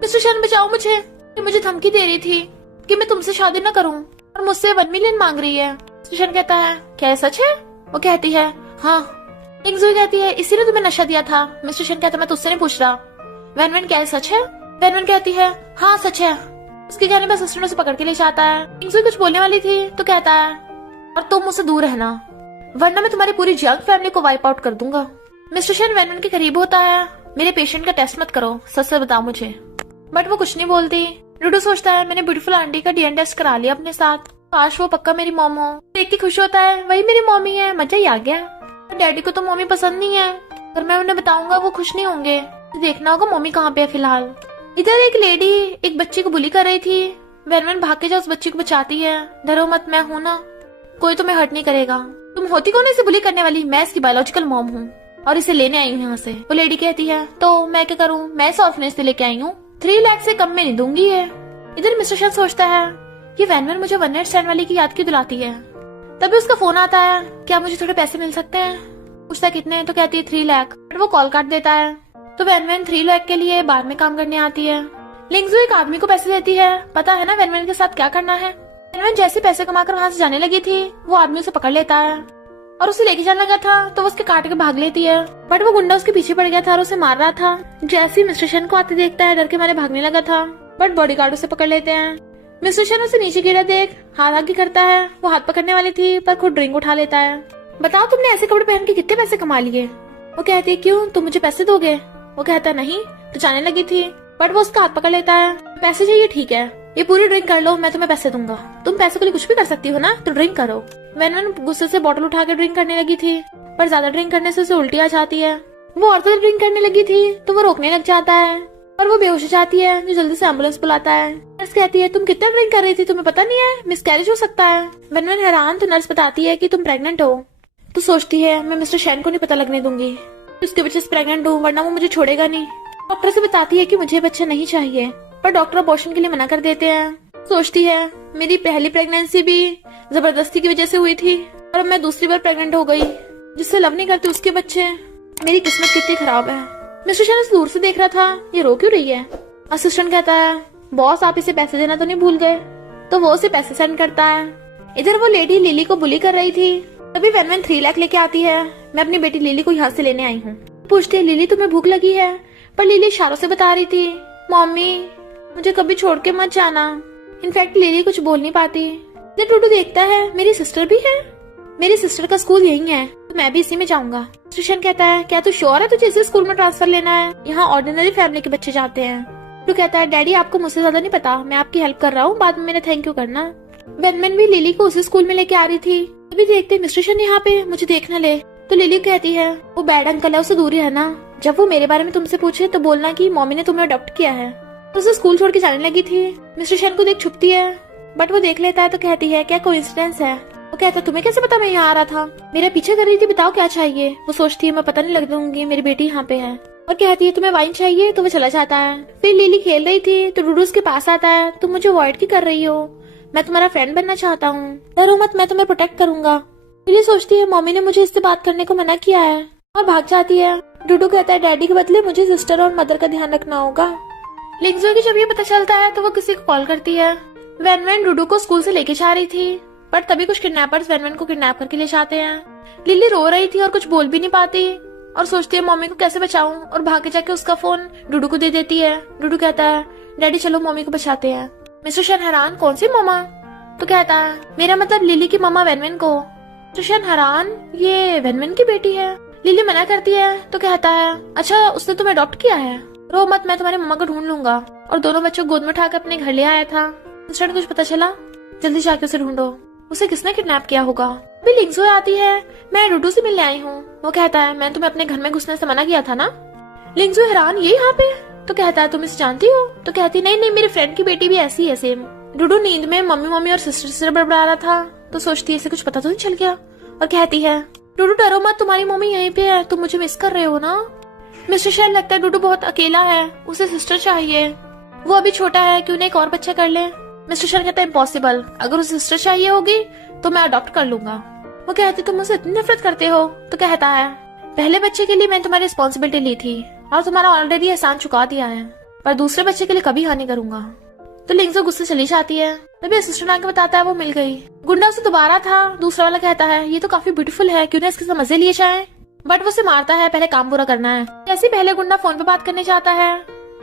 मिस्टर शन बचाओ मुझे धमकी दे रही थी कि मैं तुमसे शादी न करूं और मुझसे 1 मिलियन मांग रही है। मिस्टर शन कहता है क्या ये सच है। वो कहती है हाँ। लिंगजू कहती है इसीलिए तुम्हें नशा दिया था। मिस्टर शन कहता है मैं तुझसे नहीं पूछ रहा। वैन क्या ये सच है। वैन कहती है हाँ सच है। उसके कहने पर असिस्टेंट उसे पकड़ के ले जाता है। लिंगजू कुछ बोलने वाली थी तो कहता है और तुम मुझसे दूर रहना वरना मैं तुम्हारी पूरी जंग फैमिली को वाइप आउट कर दूंगा। मिस्टर शन वैन के करीब होता है, मेरे पेशेंट का टेस्ट मत करो, सच से बताओ मुझे। बट वो कुछ नहीं बोलती। डूडू सोचता है मैंने ब्यूटीफुल आंटी का डीएनए टेस्ट करा लिया अपने साथ, काश वो पक्का मेरी मॉम हो। देख के खुश होता है वही मेरी मॉमी है, मजा ही आ गया। डैडी को तो मॉमी पसंद नहीं है, अगर मैं उन्हें बताऊंगा वो खुश नहीं होंगे। तो देखना होगा मॉमी कहाँ पे है फिलहाल। इधर एक लेडी एक बच्ची को बुली कर रही थी। वैन भाग के जा उस बच्ची को बचाती है, डरो मत मैं हूँ ना, कोई तुम्हें हर्ट नहीं करेगा। तुम होती कौन है इसे बुली करने वाली, मैं इसकी बायोलॉजिकल मॉम हूँ और इसे लेने आई हूँ यहाँ से। वो लेडी कहती है तो मैं क्या करूँ, मैं इस ऑर्फनेज से लेके आई हूँ, 3 लाख से कम में नहीं दूंगी है। इधर मिस्टर शन सोचता है ये वैन मुझे 1 नाइट स्टैंड वाली की याद क्यों दिलाती है। तभी उसका फोन आता है, क्या मुझे थोड़े पैसे मिल सकते हैं। पूछता कितने, तो कहती है 3 लाख। बट वो कॉल काट देता है। तो वैन 3 लाख के लिए बार में काम करने आती है। लिंगजू एक आदमी को पैसे देती है, पता है ना वैन के साथ क्या करना है। वैन जैसे पैसे कमाकर वहाँ से जाने लगी थी वो आदमी उसे पकड़ लेता है और उसे लेके जाने लगा था तो वो उसके काट के भाग लेती है। बट वो गुंडा उसके पीछे पड़ गया था और उसे मार रहा था। जैसे ही मिस्टर शन को आते देखता है डर के मारे भागने लगा था, बट बॉडीगार्ड उसे पकड़ लेते हैं। मिस्टर शन उसे नीचे गिरा देख हाथ आगे करता है। वो हाथ पकड़ने वाली थी पर खुद ड्रिंक उठा लेता है। बताओ तुमने ऐसे कपड़े पहन के कितने पैसे कमा लिए। वो कहती है क्यों, तुम मुझे पैसे दोगे। वो कहता नहीं, तो जाने लगी थी। बट वो उसका हाथ पकड़ लेता है। पैसे चाहिए, ठीक है ये पूरी ड्रिंक कर लो, मैं तुम्हें पैसे दूंगा। तुम पैसों के लिए कुछ भी कर सकती हो ना, तो ड्रिंक करो। वैन गुस्से से बोतल उठा के ड्रिंक करने लगी थी पर ज्यादा ड्रिंक करने से उसे उल्टी आ जाती है। वो और ज्यादा ड्रिंक करने लगी थी तो वो रोकने लग जाता है और वो बेहोश हो जाती है, जो जल्दी से एम्बुलेंस बुलाता है। नर्स कहती है तुम कितना ड्रिंक कर रही थी, तुम्हें पता नहीं है मिसकैरेज हो सकता है। वैन हैरान, तो नर्स बताती है कि तुम प्रेग्नेंट हो। तो सोचती है मैं मिस्टर शैन को नहीं पता लगने दूंगी उसके बच्चे से प्रेग्नेंट हूँ वरना वो मुझे छोड़ेगा नहीं। डॉक्टर से बताती है कि मुझे बच्चा नहीं चाहिए पर डॉक्टर अबॉर्शन के लिए मना कर देते हैं। सोचती है मेरी पहली प्रेगनेंसी भी जबरदस्ती की वजह से हुई थी और अब मैं दूसरी बार प्रेग्नेंट हो गई। जिससे लव नहीं करती उसके बच्चे। मेरी किस्मत कितनी खराब है। मिस्टर शैन दूर से देख रहा था, ये रो क्यों रही है। असिस्टेंट कहता है बॉस आप इसे पैसे देना तो नहीं भूल गए। तो वो उसे पैसे सेंड करता है। इधर वो लेडी लिली को बुली कर रही थी, तभी वैन 3 लाख लेके आती है। मैं अपनी बेटी लिली को यहाँ से लेने आई हूँ। पूछती है लिली तुम्हें भूख लगी है, पर लिली इशारों से बता रही थी मम्मी मुझे कभी छोड़ के मत जाना। इनफैक्ट लिली कुछ बोल नहीं पाती। जब टूटू देखता है मेरी सिस्टर भी है, मेरी सिस्टर का स्कूल यही है तो मैं भी इसी में जाऊंगा। स्टेशन कहता है क्या तू श्योर है तुझे इसी स्कूल में ट्रांसफर लेना है, यहाँ ऑर्डिनरी फैमिली के बच्चे जाते हैं। टू कहता है डैडी आपको मुझसे ज्यादा नहीं पता, मैं आपकी हेल्प कर रहा हूँ, बाद में मेरा थैंक यू करना। वेनमैन भी लिली को उसी स्कूल में लेके आ रही थी। अभी देखते मिस्टर शन यहाँ पे मुझे देख न ले। तो लिली कहती है वो बैड अंकल है, उससे दूर ही रहना। जब वो मेरे बारे में तुमसे पूछे तो बोलना कि मम्मी ने तुम्हें अडॉप्ट किया है। तो उसे स्कूल छोड़ के जाने लगी थी। मिस्टर शन को देख छुपती है, बट वो देख लेता है तो कहती है क्या कोइंसिडेंस है। वो कहता है तुम्हें कैसे पता मैं यहाँ आ रहा था, मेरा पीछे कर रही थी, बताओ क्या चाहिए। वो सोचती है मैं पता नहीं लग दूंगी, मेरी बेटी यहाँ पे है। और कहती है तुम्हें वाइन चाहिए, तो वो चला जाता है। फिर लिली खेल रही थी तो डूडू उसके पास आता है, तुम मुझे अवॉइड क्यों कर रही हो, मैं तुम्हारा फ्रेंड बनना चाहता हूँ, डरो मत, मैं तुम्हें प्रोटेक्ट करूंगा। लिली सोचती है मम्मी ने मुझे इससे बात करने को मना किया है और भाग जाती है। डूडू कहता है डैडी के बदले मुझे सिस्टर और मदर का ध्यान रखना होगा। लिंगजो की जब ये पता चलता है तो वो किसी को कॉल करती है। वैन डूडू को स्कूल से लेके जा रही थी, पर तभी कुछ किडनैपर्स वैन को किडनैप करके ले जाते हैं। लिली रो रही थी और कुछ बोल भी नहीं पाती और सोचती है मम्मी को कैसे बचाऊं, और भाग के जाके उसका फोन डूडू को दे देती है। डूडू कहता है डैडी चलो मम्मी को बचाते हैं। मिस्टर शन हैरान कौन सी मम्मा, तो कहता है मेरा मतलब लिली की मम्मा वैन को। मिस्टर शन हैरान ये वैन की बेटी है। लिली मना करती है तो कहता है अच्छा उसने तुम्हें अडॉप्ट किया है, रो मत, मैं तुम्हारी मम्मा को ढूंढ लूंगा। और दोनों बच्चों को गोद में उठाकर अपने घर ले आया था। मिस्टर ने कुछ पता चला, जल्दी जाके उसे ढूंढो, उसे किसने किडनैप किया होगा। अभी लिंगजो आती है, मैं डूडू से मिलने आई हूँ। वो कहता है मैं तुम्हें अपने घर में घुसने से मना किया था ना। लिंगजो हैरान ये यहाँ पे, तो कहता है तुम इसे जानती हो, तो कहती नहीं नहीं मेरे फ्रेंड की बेटी भी ऐसी है सेम। डूडू नींद में मम्मी मम्मी और सिस्टर से बड़बड़ा रहा था तो सोचती है इसे कुछ पता तो नहीं चल गया और कहती है डूडू डरो मत, तुम्हारी मम्मी यहीं पे है, तुम मुझे मिस कर रहे हो ना। मिस्टर शैन लगता है डूडू बहुत अकेला है, उसे सिस्टर चाहिए, वो अभी छोटा है, क्यों नहीं एक और बच्चा कर ले। मिस्टर शैन कहता है इम्पॉसिबल, अगर उसे सिस्टर चाहिए होगी तो मैं अडॉप्ट कर लूंगा। वो कहती तुम मुझसे इतनी नफरत करते हो, तो कहता है पहले बच्चे के लिए मैंने तुम्हारी रिस्पॉन्सिबिलिटी ली थी और तुम्हारा ऑलरेडी एहसान चुका दिया है, पर दूसरे बच्चे के लिए कभी हानि करूंगा। तो लिंगजो गुस्से चली जाती है। तभी असिस्टेंट आके बताता है वो मिल गई। गुंडा उसे दोबारा था, दूसरा वाला कहता है ये तो काफी ब्यूटीफुल है, क्यों ना इसके साथ मजे लिए जाए, बट वो उसे मारता है, पहले काम पूरा करना है। जैसे पहले गुंडा फोन पे बात करने जाता है,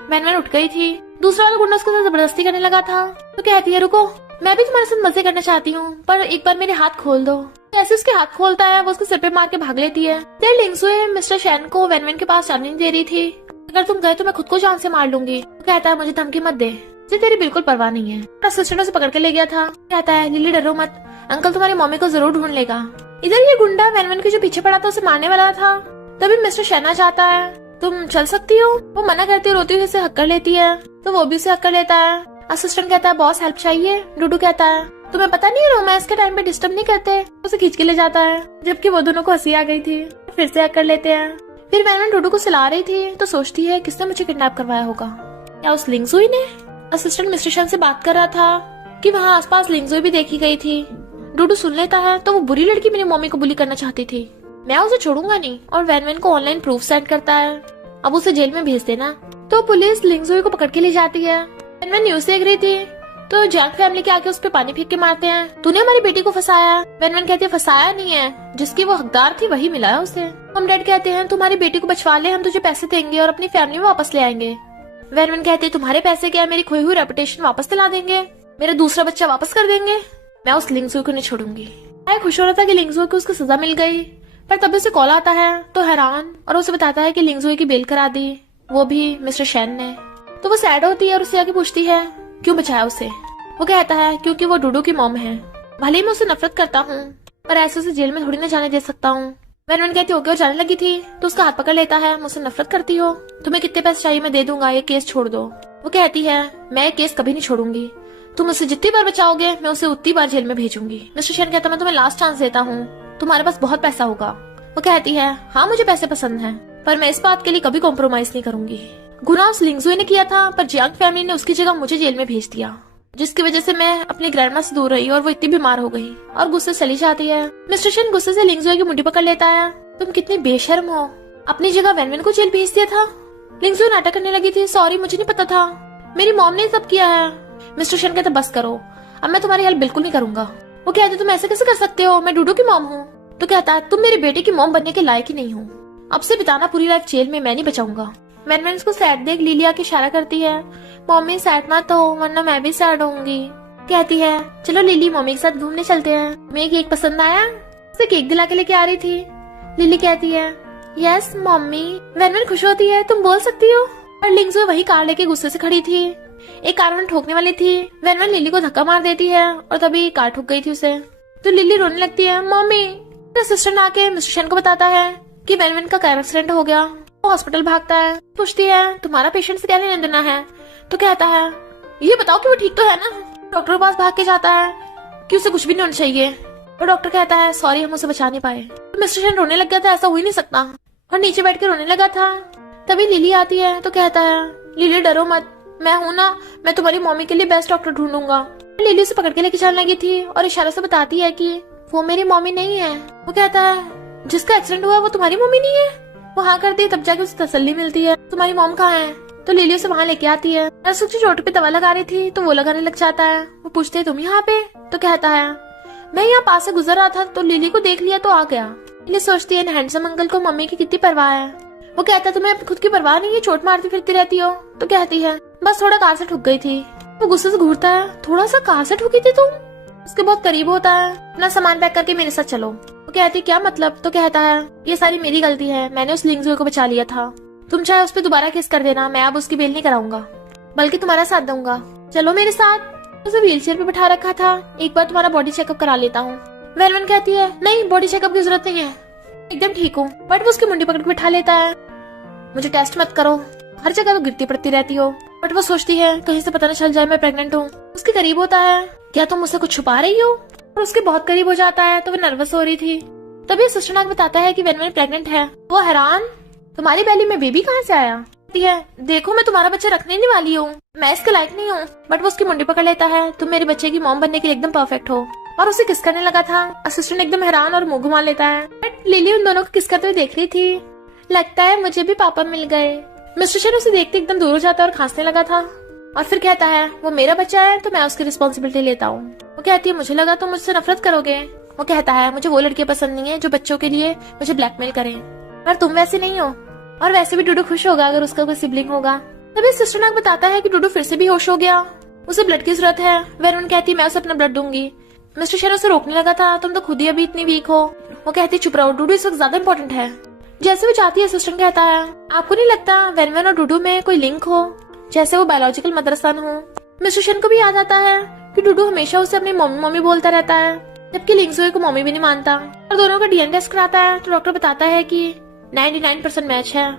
वैन उठ गई थी। दूसरा वाला गुंडा उसके साथ जबरदस्ती करने लगा था तो कहती है रुको, मैं भी तुम्हारे साथ मजे करना चाहती हूँ, पर एक बार मेरे हाथ खोल दो। जैसे उसके हाथ खोलता है वो उसके सिर पे मार के भाग लेती है। फिर लिंगजुए मिस्टर शैन को वैन के पास जाने नहीं दे रही थी, अगर तुम गए तो मैं खुद को जान से मार लूंगी। तो कहता है मुझे धमकी मत दे, तेरी बिल्कुल परवाह नहीं है। असिस्टेंट उसे पकड़ के ले गया था। कहता है लिली डरो मत, अंकल तुम्हारी मम्मी को जरूर ढूंढ लेगा। इधर ये गुंडा वैन के जो पीछे पड़ा था उसे मारने वाला था, तभी मिस्टर शैन आ जाता है, तुम चल सकती हो। वो मना करती है, रोती हुई उसे हक कर लेती है, तो वो भी उसे हक कर लेता है। असिस्टेंट कहता है बॉस हेल्प चाहिए। डूडू कहता है तुम्हें पता नहीं है रोमांस के टाइम पे डिस्टर्ब नहीं करते, उसे खींच के ले जाता है, जबकि वो दोनों को हंसी आ गई थी। फिर से हक कर लेते हैं। फिर वैन डूडू को सुला रही थी तो सोचती है किसने मुझे किडनैप करवाया होगा, क्या उस लिंगजुई ने। असिस्टेंट मिस्टर शैन से बात कर रहा था कि वहाँ आसपास लिंगजुई भी देखी गई थी। डूडू सुन लेता है तो वो बुरी लड़की मेरी मम्मी को बुली करना चाहती थी, मैं उसे छोड़ूंगा नहीं, और वैन को ऑनलाइन प्रूफ सेंड करता है, अब उसे जेल में भेज देना। तो पुलिस लिंगजुई को पकड़ के ले जाती है। वैन न्यूज देख रही थी तो जैक फैमिली के आके उस पे पानी फेंक के मारते हैं, तूने हमारी बेटी को फंसाया। वैन कहती है फंसाया नहीं है, जिसकी वो हकदार थी वही मिला है उसे। हम डैड कहते हैं तुम्हारी बेटी को बचवा ले, हम तुझे पैसे देंगे और अपनी फैमिली में वापस ले आएंगे। वैन कहते हैं तुम्हारे पैसे क्या, मेरी खोई हुई रेपुटेशन वापस दिला देंगे, मेरा दूसरा बच्चा वापस कर देंगे, मैं उस लिंगजुई को नहीं छोड़ूंगी। मैं खुश हो रहा था कि लिंगजुई को उसको सजा मिल गई, पर तभी उसे कॉल आता है तो हैरान, और उसे बताता है कि लिंगजुई की बेल करा दी, वो भी मिस्टर शैन ने। तो वो सैड होती है और उससे आके पूछती है क्यों बचाया उसे। वो कहता है क्योंकि वो डूडू की मॉम है, भले ही मैं उसे नफरत करता हूँ, पर ऐसे उसे जेल में थोड़ी ना जाने दे सकता हूँ। वैन कहती ओके और जाने लगी थी तो उसका हाथ पकड़ लेता है, मुझसे नफरत करती हो, तुम्हें कितने पैसे चाहिए मैं दे दूंगा, ये केस छोड़ दो। वो कहती है मैं ये केस कभी नहीं छोड़ूंगी, तुम उसे जितनी बार बचाओगे मैं उसे उतनी बार जेल में भेजूंगी। मिस्टर शैन कहता मैं तुम्हें लास्ट चांस देता हूँ, तुम्हारे पास बहुत पैसा होगा। वो कहती है हाँ मुझे पैसे पसंद है, पर मैं इस बात के लिए कभी कॉम्प्रोमाइज नहीं करूंगी। गुनाह उस लिंगजुई ने किया था, पर जियांग फैमिली ने उसकी जगह मुझे जेल में भेज दिया। जिसकी वजह से मैं अपनी ग्रैंडमा से दूर रही और वो इतनी बीमार हो गई और गुस्से चली जाती है। मिस्टर शन गुस्से से लिंगजुई की मुट्ठी पकड़ लेता है। तुम कितनी बेशर्म हो, अपनी जगह वैनविन को जेल भेज दिया था। लिंगजुई नाटक करने लगी थी, सॉरी मुझे नहीं पता था, मेरी मॉम ने सब किया है। मिस्टर शन कहता बस करो, अब मैं तुम्हारी हेल्प बिल्कुल नहीं करूंगा। वो कहते तुम ऐसे कैसे कर सकते हो, मैं डूडू की मॉम हूँ। तो कहता है तुम मेरे बेटे की मॉम बनने के लायक ही नहीं हो, अब से बिताना पूरी लाइफ जेल में, मैं नहीं बचाऊंगा। वैनविन उसको सैड देख लिलिया की इशारा करती है, मम्मी सैड मत हो वरना मैं भी सैड होंगी। कहती है चलो लिली मम्मी के साथ घूमने चलते हैं, तुम्हें केक पसंद आया? उसे केक दिला के लेके आ रही थी। लिली कहती है यस मम्मी। वैनविन खुश होती है, तुम बोल सकती हो। और लिंगजुई वही कार लेके गुस्से से खड़ी थी, एक कार में ठोकने वाली थी। वैनविन लिली को धक्का मार देती है और तभी कार ठुक गई थी उसे। तो लिली रोने लगती है, मम्मी। सिस्टर आके मिस्टर शन को बताता है कि वैनविन का कार एक्सीडेंट हो गया। वो हॉस्पिटल भागता है, पूछती है तुम्हारा पेशेंट से क्या लेना देना है? तो कहता है ये बताओ कि वो ठीक तो है ना। डॉक्टर के पास भाग के जाता है कि उसे कुछ भी नहीं होना चाहिए। और डॉक्टर कहता है सॉरी हम उसे बचा नहीं पाए। तो मिस्टर शन रोने लग गया था, ऐसा हो ही नहीं सकता, और नीचे बैठ के रोने लगा था। तभी लिली आती है तो कहता है लिली डरो मत, मैं हूँ ना, मैं तुम्हारी मम्मी के लिए बेस्ट डॉक्टर ढूंढूंगा। लिली उसे पकड़ के लेके जाने लगी थी और इशारे से बताती है कि वो मेरी मम्मी नहीं है। वो कहता है जिसका एक्सीडेंट हुआ वो तुम्हारी मम्मी नहीं है? वो हाँ करती है, तब जाके उसे तसल्ली मिलती है, तुम्हारी मॉम कहाँ है? तो लिली उसे वहाँ लेके आती है। उसकी चोट पे दवा लगा रही थी तो वो लगाने लग जाता है। वो पूछते है तुम यहाँ पे? तो कहता है मैं यहाँ पास से गुजर रहा था तो लिली को देख लिया तो आ गया। लिली सोचती है हैंडसम अंकल को मम्मी की कितनी परवाह है। वो कहता है तुम्हें खुद की परवाह नहीं है, चोट मारती फिरती रहती हो। तो कहती है बस थोड़ा कार से ठुक गई थी। वो गुस्से से घूरता है, थोड़ा सा कार से ठुकी थी तुम? उसके बहुत करीब होता है, अपना सामान पैक करके मेरे साथ चलो। वो कहती क्या मतलब? तो कहता है ये सारी मेरी गलती है, मैंने उस लिंगजुई को बचा लिया था, तुम चाहे उस पर दोबारा केस कर देना, मैं अब उसकी बेल नहीं कराऊंगा बल्कि तुम्हारा साथ दूंगा, चलो मेरे साथ। उसे व्हीलचेयर पे बिठा रखा था, एक बार तुम्हारा बॉडी चेकअप करा लेता हूँ। वैनविन कहती है नहीं बॉडी चेकअप की जरूरत नहीं है, एकदम ठीक हूँ। बट वो उसकी मुंडी पकड़ के बिठा लेता है, मुझे टेस्ट मत करो, हर जगह तो गिरती पड़ती रहती हो। बट वो सोचती है कहीं से पता न चल जाए मैं प्रेग्नेंट हूँ। उसके करीब होता है, क्या तुम मुझसे कुछ छुपा रही हो? और उसके बहुत करीब हो जाता है तो वो नर्वस हो रही थी। तभी सिस्टर बताता है कि वैनविन प्रेग्नेंट है। वो हैरान, तुम्हारी बैली में बेबी कहाँ से आया? है देखो मैं तुम्हारा बच्चा रखने नहीं वाली हूँ, मैं इसके लायक नहीं हूँ। बट वो उसकी मुंडी पकड़ लेता है, तुम मेरे बच्चे की मॉम बनने के लिए एकदम परफेक्ट हो। और उसे किस करने लगा था। असिस्टेंट एकदम हैरान और मुंह घुमा लेता है। बट लिली उन दोनों को किस करते हुए देख रही थी। लगता है मुझे भी पापा मिल गए। मिस्टर शन उसे देखते एकदम दूर हो जाता है और खांसने लगा था। और फिर कहता है वो मेरा बच्चा है तो मैं उसकी रिस्पॉन्सिबिलिटी लेता हूँ। वो कहती है मुझे लगा तुम मुझसे नफरत करोगे। वो कहता है मुझे वो लड़कियां पसंद नहीं है जो बच्चों के लिए मुझे ब्लैकमेल करें, पर तुम वैसे नहीं हो। और वैसे भी डूडू खुश होगा अगर उसका कोई सिबलिंग होगा। तभी सिस्टर नाग बताता है कि डूडू फिर से भी होश हो गया, उसे ब्लड की जरूरत है। वैनविन कहती मैं उसे अपना ब्लड दूंगी। मिस्टर शन उसे रोकने लगा था, तुम तो खुद ही अभी इतनी वीक हो। वो कहती चुप रहो, डूडू इस वक्त ज्यादा इंपॉर्टेंट है। जैसे वो चाहती है सिस्टर कहता है आपको नहीं लगता वैनविन और डूडू में कोई लिंक हो, जैसे वो बायोलॉजिकल मदर सन हो। मिस्टर शन को भी याद आता है कि डूडू हमेशा उसे अपनी मम्मी मम्मी बोलता रहता है, जबकि लिंगजुई को मम्मी भी नहीं मानता। और दोनों का डीएनए टेस्ट कराता है तो डॉक्टर बताता है कि 99% मैच है,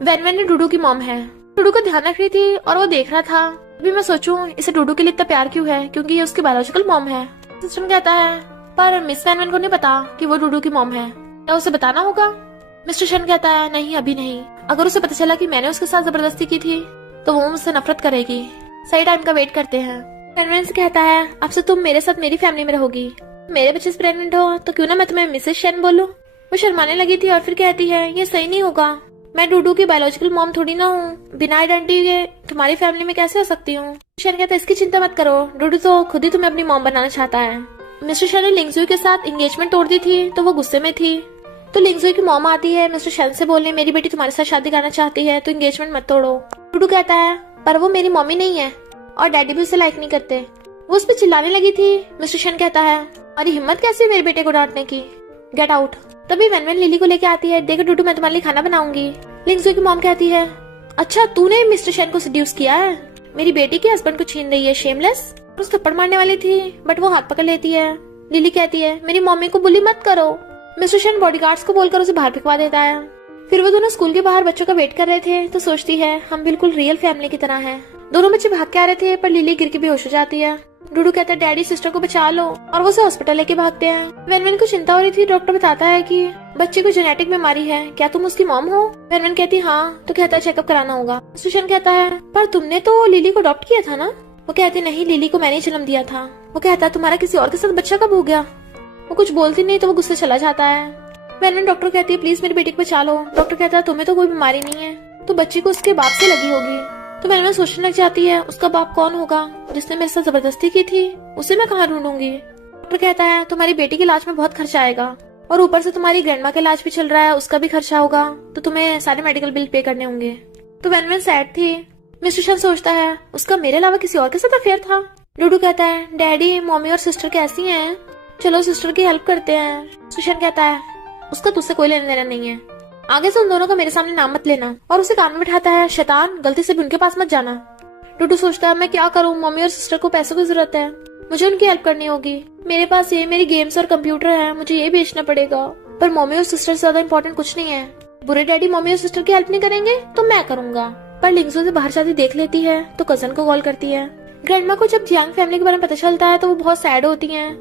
वैनविन ने डूडू की मॉम है। डूडू का ध्यान रख रही थी और वो देख रहा था। अभी मैं सोचूं इसे डूडू के लिए इतना प्यार क्यों है, क्योंकि ये उसकी बायोलॉजिकल मॉम है। सिस्टम कहता है पर मिस वैनविन को नहीं पता कि वो डूडू की मॉम है, क्या उसे बताना होगा? मिस्टर शन कहता है नहीं अभी नहीं, अगर उसे पता चला कि मैंने उसके साथ जबरदस्ती की थी तो वो मुझसे नफरत करेगी। सही टाइम का वेट करते हैं। वैनविन से कहता है अब से तुम मेरे साथ मेरी फैमिली में रहोगी, मेरे बच्चे से प्रेग्नेंट हो तो क्यों ना मैं तुम्हें मिसेस शन बोलूं। वो शर्माने लगी थी और फिर कहती है ये सही नहीं होगा, मैं डूडू की बायोलॉजिकल मॉम थोड़ी ना हूँ, बिना आइडेंटिटी के तुम्हारी फैमिली में कैसे हो सकती हूँ। शन कहता है इसकी चिंता मत करो, डूडू तो खुद ही तुम्हें अपनी मॉम बनाना चाहता है। मिस्टर शन ने लिंगजुई के साथ एंगेजमेंट तोड़ दी थी तो वो गुस्से में थी। तो लिंगजुई की मॉम आती है मिस्टर शन से बोलने मेरी बेटी तुम्हारे साथ शादी करना चाहती है तो एंगेजमेंट मत तोड़ो। डूडू कहता है पर वो मेरी मम्मी नहीं है और डैडी भी उसे लाइक नहीं करते। वो उस पर चिल्लाने लगी थी। मिस्टर शन कहता है और हिम्मत कैसे मेरे बेटे को डांटने की, गेट आउट। तभी वैनविन लिली को लेके आती है, देखो डूडू मैं तुम्हारे लिए खाना बनाऊंगी। लिंगजुई की मॉम कहती है अच्छा तूने मिस्टर शन को सेड्यूस किया है, मेरी बेटी के हस्बैंड को छीन रही है, शेमलेस। उस थप्पड़ मारने वाली थी बट वो हाथ पकड़ लेती है। लिली कहती है मेरी मम्मी को बुली मत करो। मिस्टर शन बॉडीगार्ड्स को बोलकर उसे बाहर फेंकवा देता है। फिर वो दोनों स्कूल के बाहर बच्चों का वेट कर रहे थे तो सोचती है हम बिल्कुल रियल फैमिली की तरह हैं। दोनों बच्चे भाग के आ रहे थे पर लिली गिर के बेहोश हो जाती है। डूडू कहता है डैडी सिस्टर को बचा लो और वो उसे हॉस्पिटल लेके भागते हैं। वैनविन को चिंता हो रही थी। डॉक्टर बताता है कि बच्चे को जेनेटिक बीमारी है, क्या तुम उसकी मॉम हो? वैनविन कहती हाँ। तो कहता है चेकअप कराना होगा। सुशन कहता है पर तुमने तो लिली को अडॉप्ट किया था ना। वो कहती नहीं, लिली को मैंने जन्म दिया था। वो कहता है तुम्हारा किसी और के साथ बच्चा कब हो गया? वो कुछ बोलती नहीं तो वो गुस्से चला जाता है। वैनवन डॉक्टर कहती है प्लीज मेरी बेटी को बचा लो। डॉक्टर कहता है तुम्हें तो कोई बीमारी नहीं है, तो बच्ची को उसके बाप से लगी होगी। तो वैनवन सोचने लग जाती है उसका बाप कौन होगा जिसने मेरे साथ जबरदस्ती की थी, उसे मैं कहाँ ढूंढूंगी। डॉक्टर कहता है तुम्हारी बेटी के इलाज में बहुत खर्चा आएगा और ऊपर से तुम्हारी ग्रैंडमा का इलाज भी चल रहा है, उसका भी खर्चा होगा, तो तुम्हें सारे मेडिकल बिल पे करने होंगे। तो वैनवन सैड थी। मिस्टर शन सोचता है उसका मेरे अलावा किसी और के साथ अफेयर था। डूडू कहता है डैडी मम्मी और सिस्टर कैसी हैं? चलो सिस्टर की हेल्प करते हैं। मिस्टर शन कहता है उसका तुझसे कोई लेना देना नहीं है, आगे से उन दोनों का मेरे सामने नाम मत लेना, और उसे कान में बिठाता है शैतान गलती से भी उनके पास मत जाना। डूडू सोचता है मैं क्या करूँ, मम्मी और सिस्टर को पैसों की जरूरत है, मुझे उनकी हेल्प करनी होगी। मेरे पास ये मेरी गेम्स और कंप्यूटर है, मुझे ये बेचना पड़ेगा, पर मम्मी और सिस्टर से ज्यादा इम्पोर्टेंट कुछ नहीं है। बुरे डैडी मम्मी और सिस्टर की हेल्प नहीं करेंगे तो मैं करूंगा। पर लिंगजू से बाहर जाती देख लेती है तो कजन को कॉल करती है। ग्रैंडमा को जब जियांग फैमिली के बारे में पता चलता है तो वो बहुत सैड होती हैं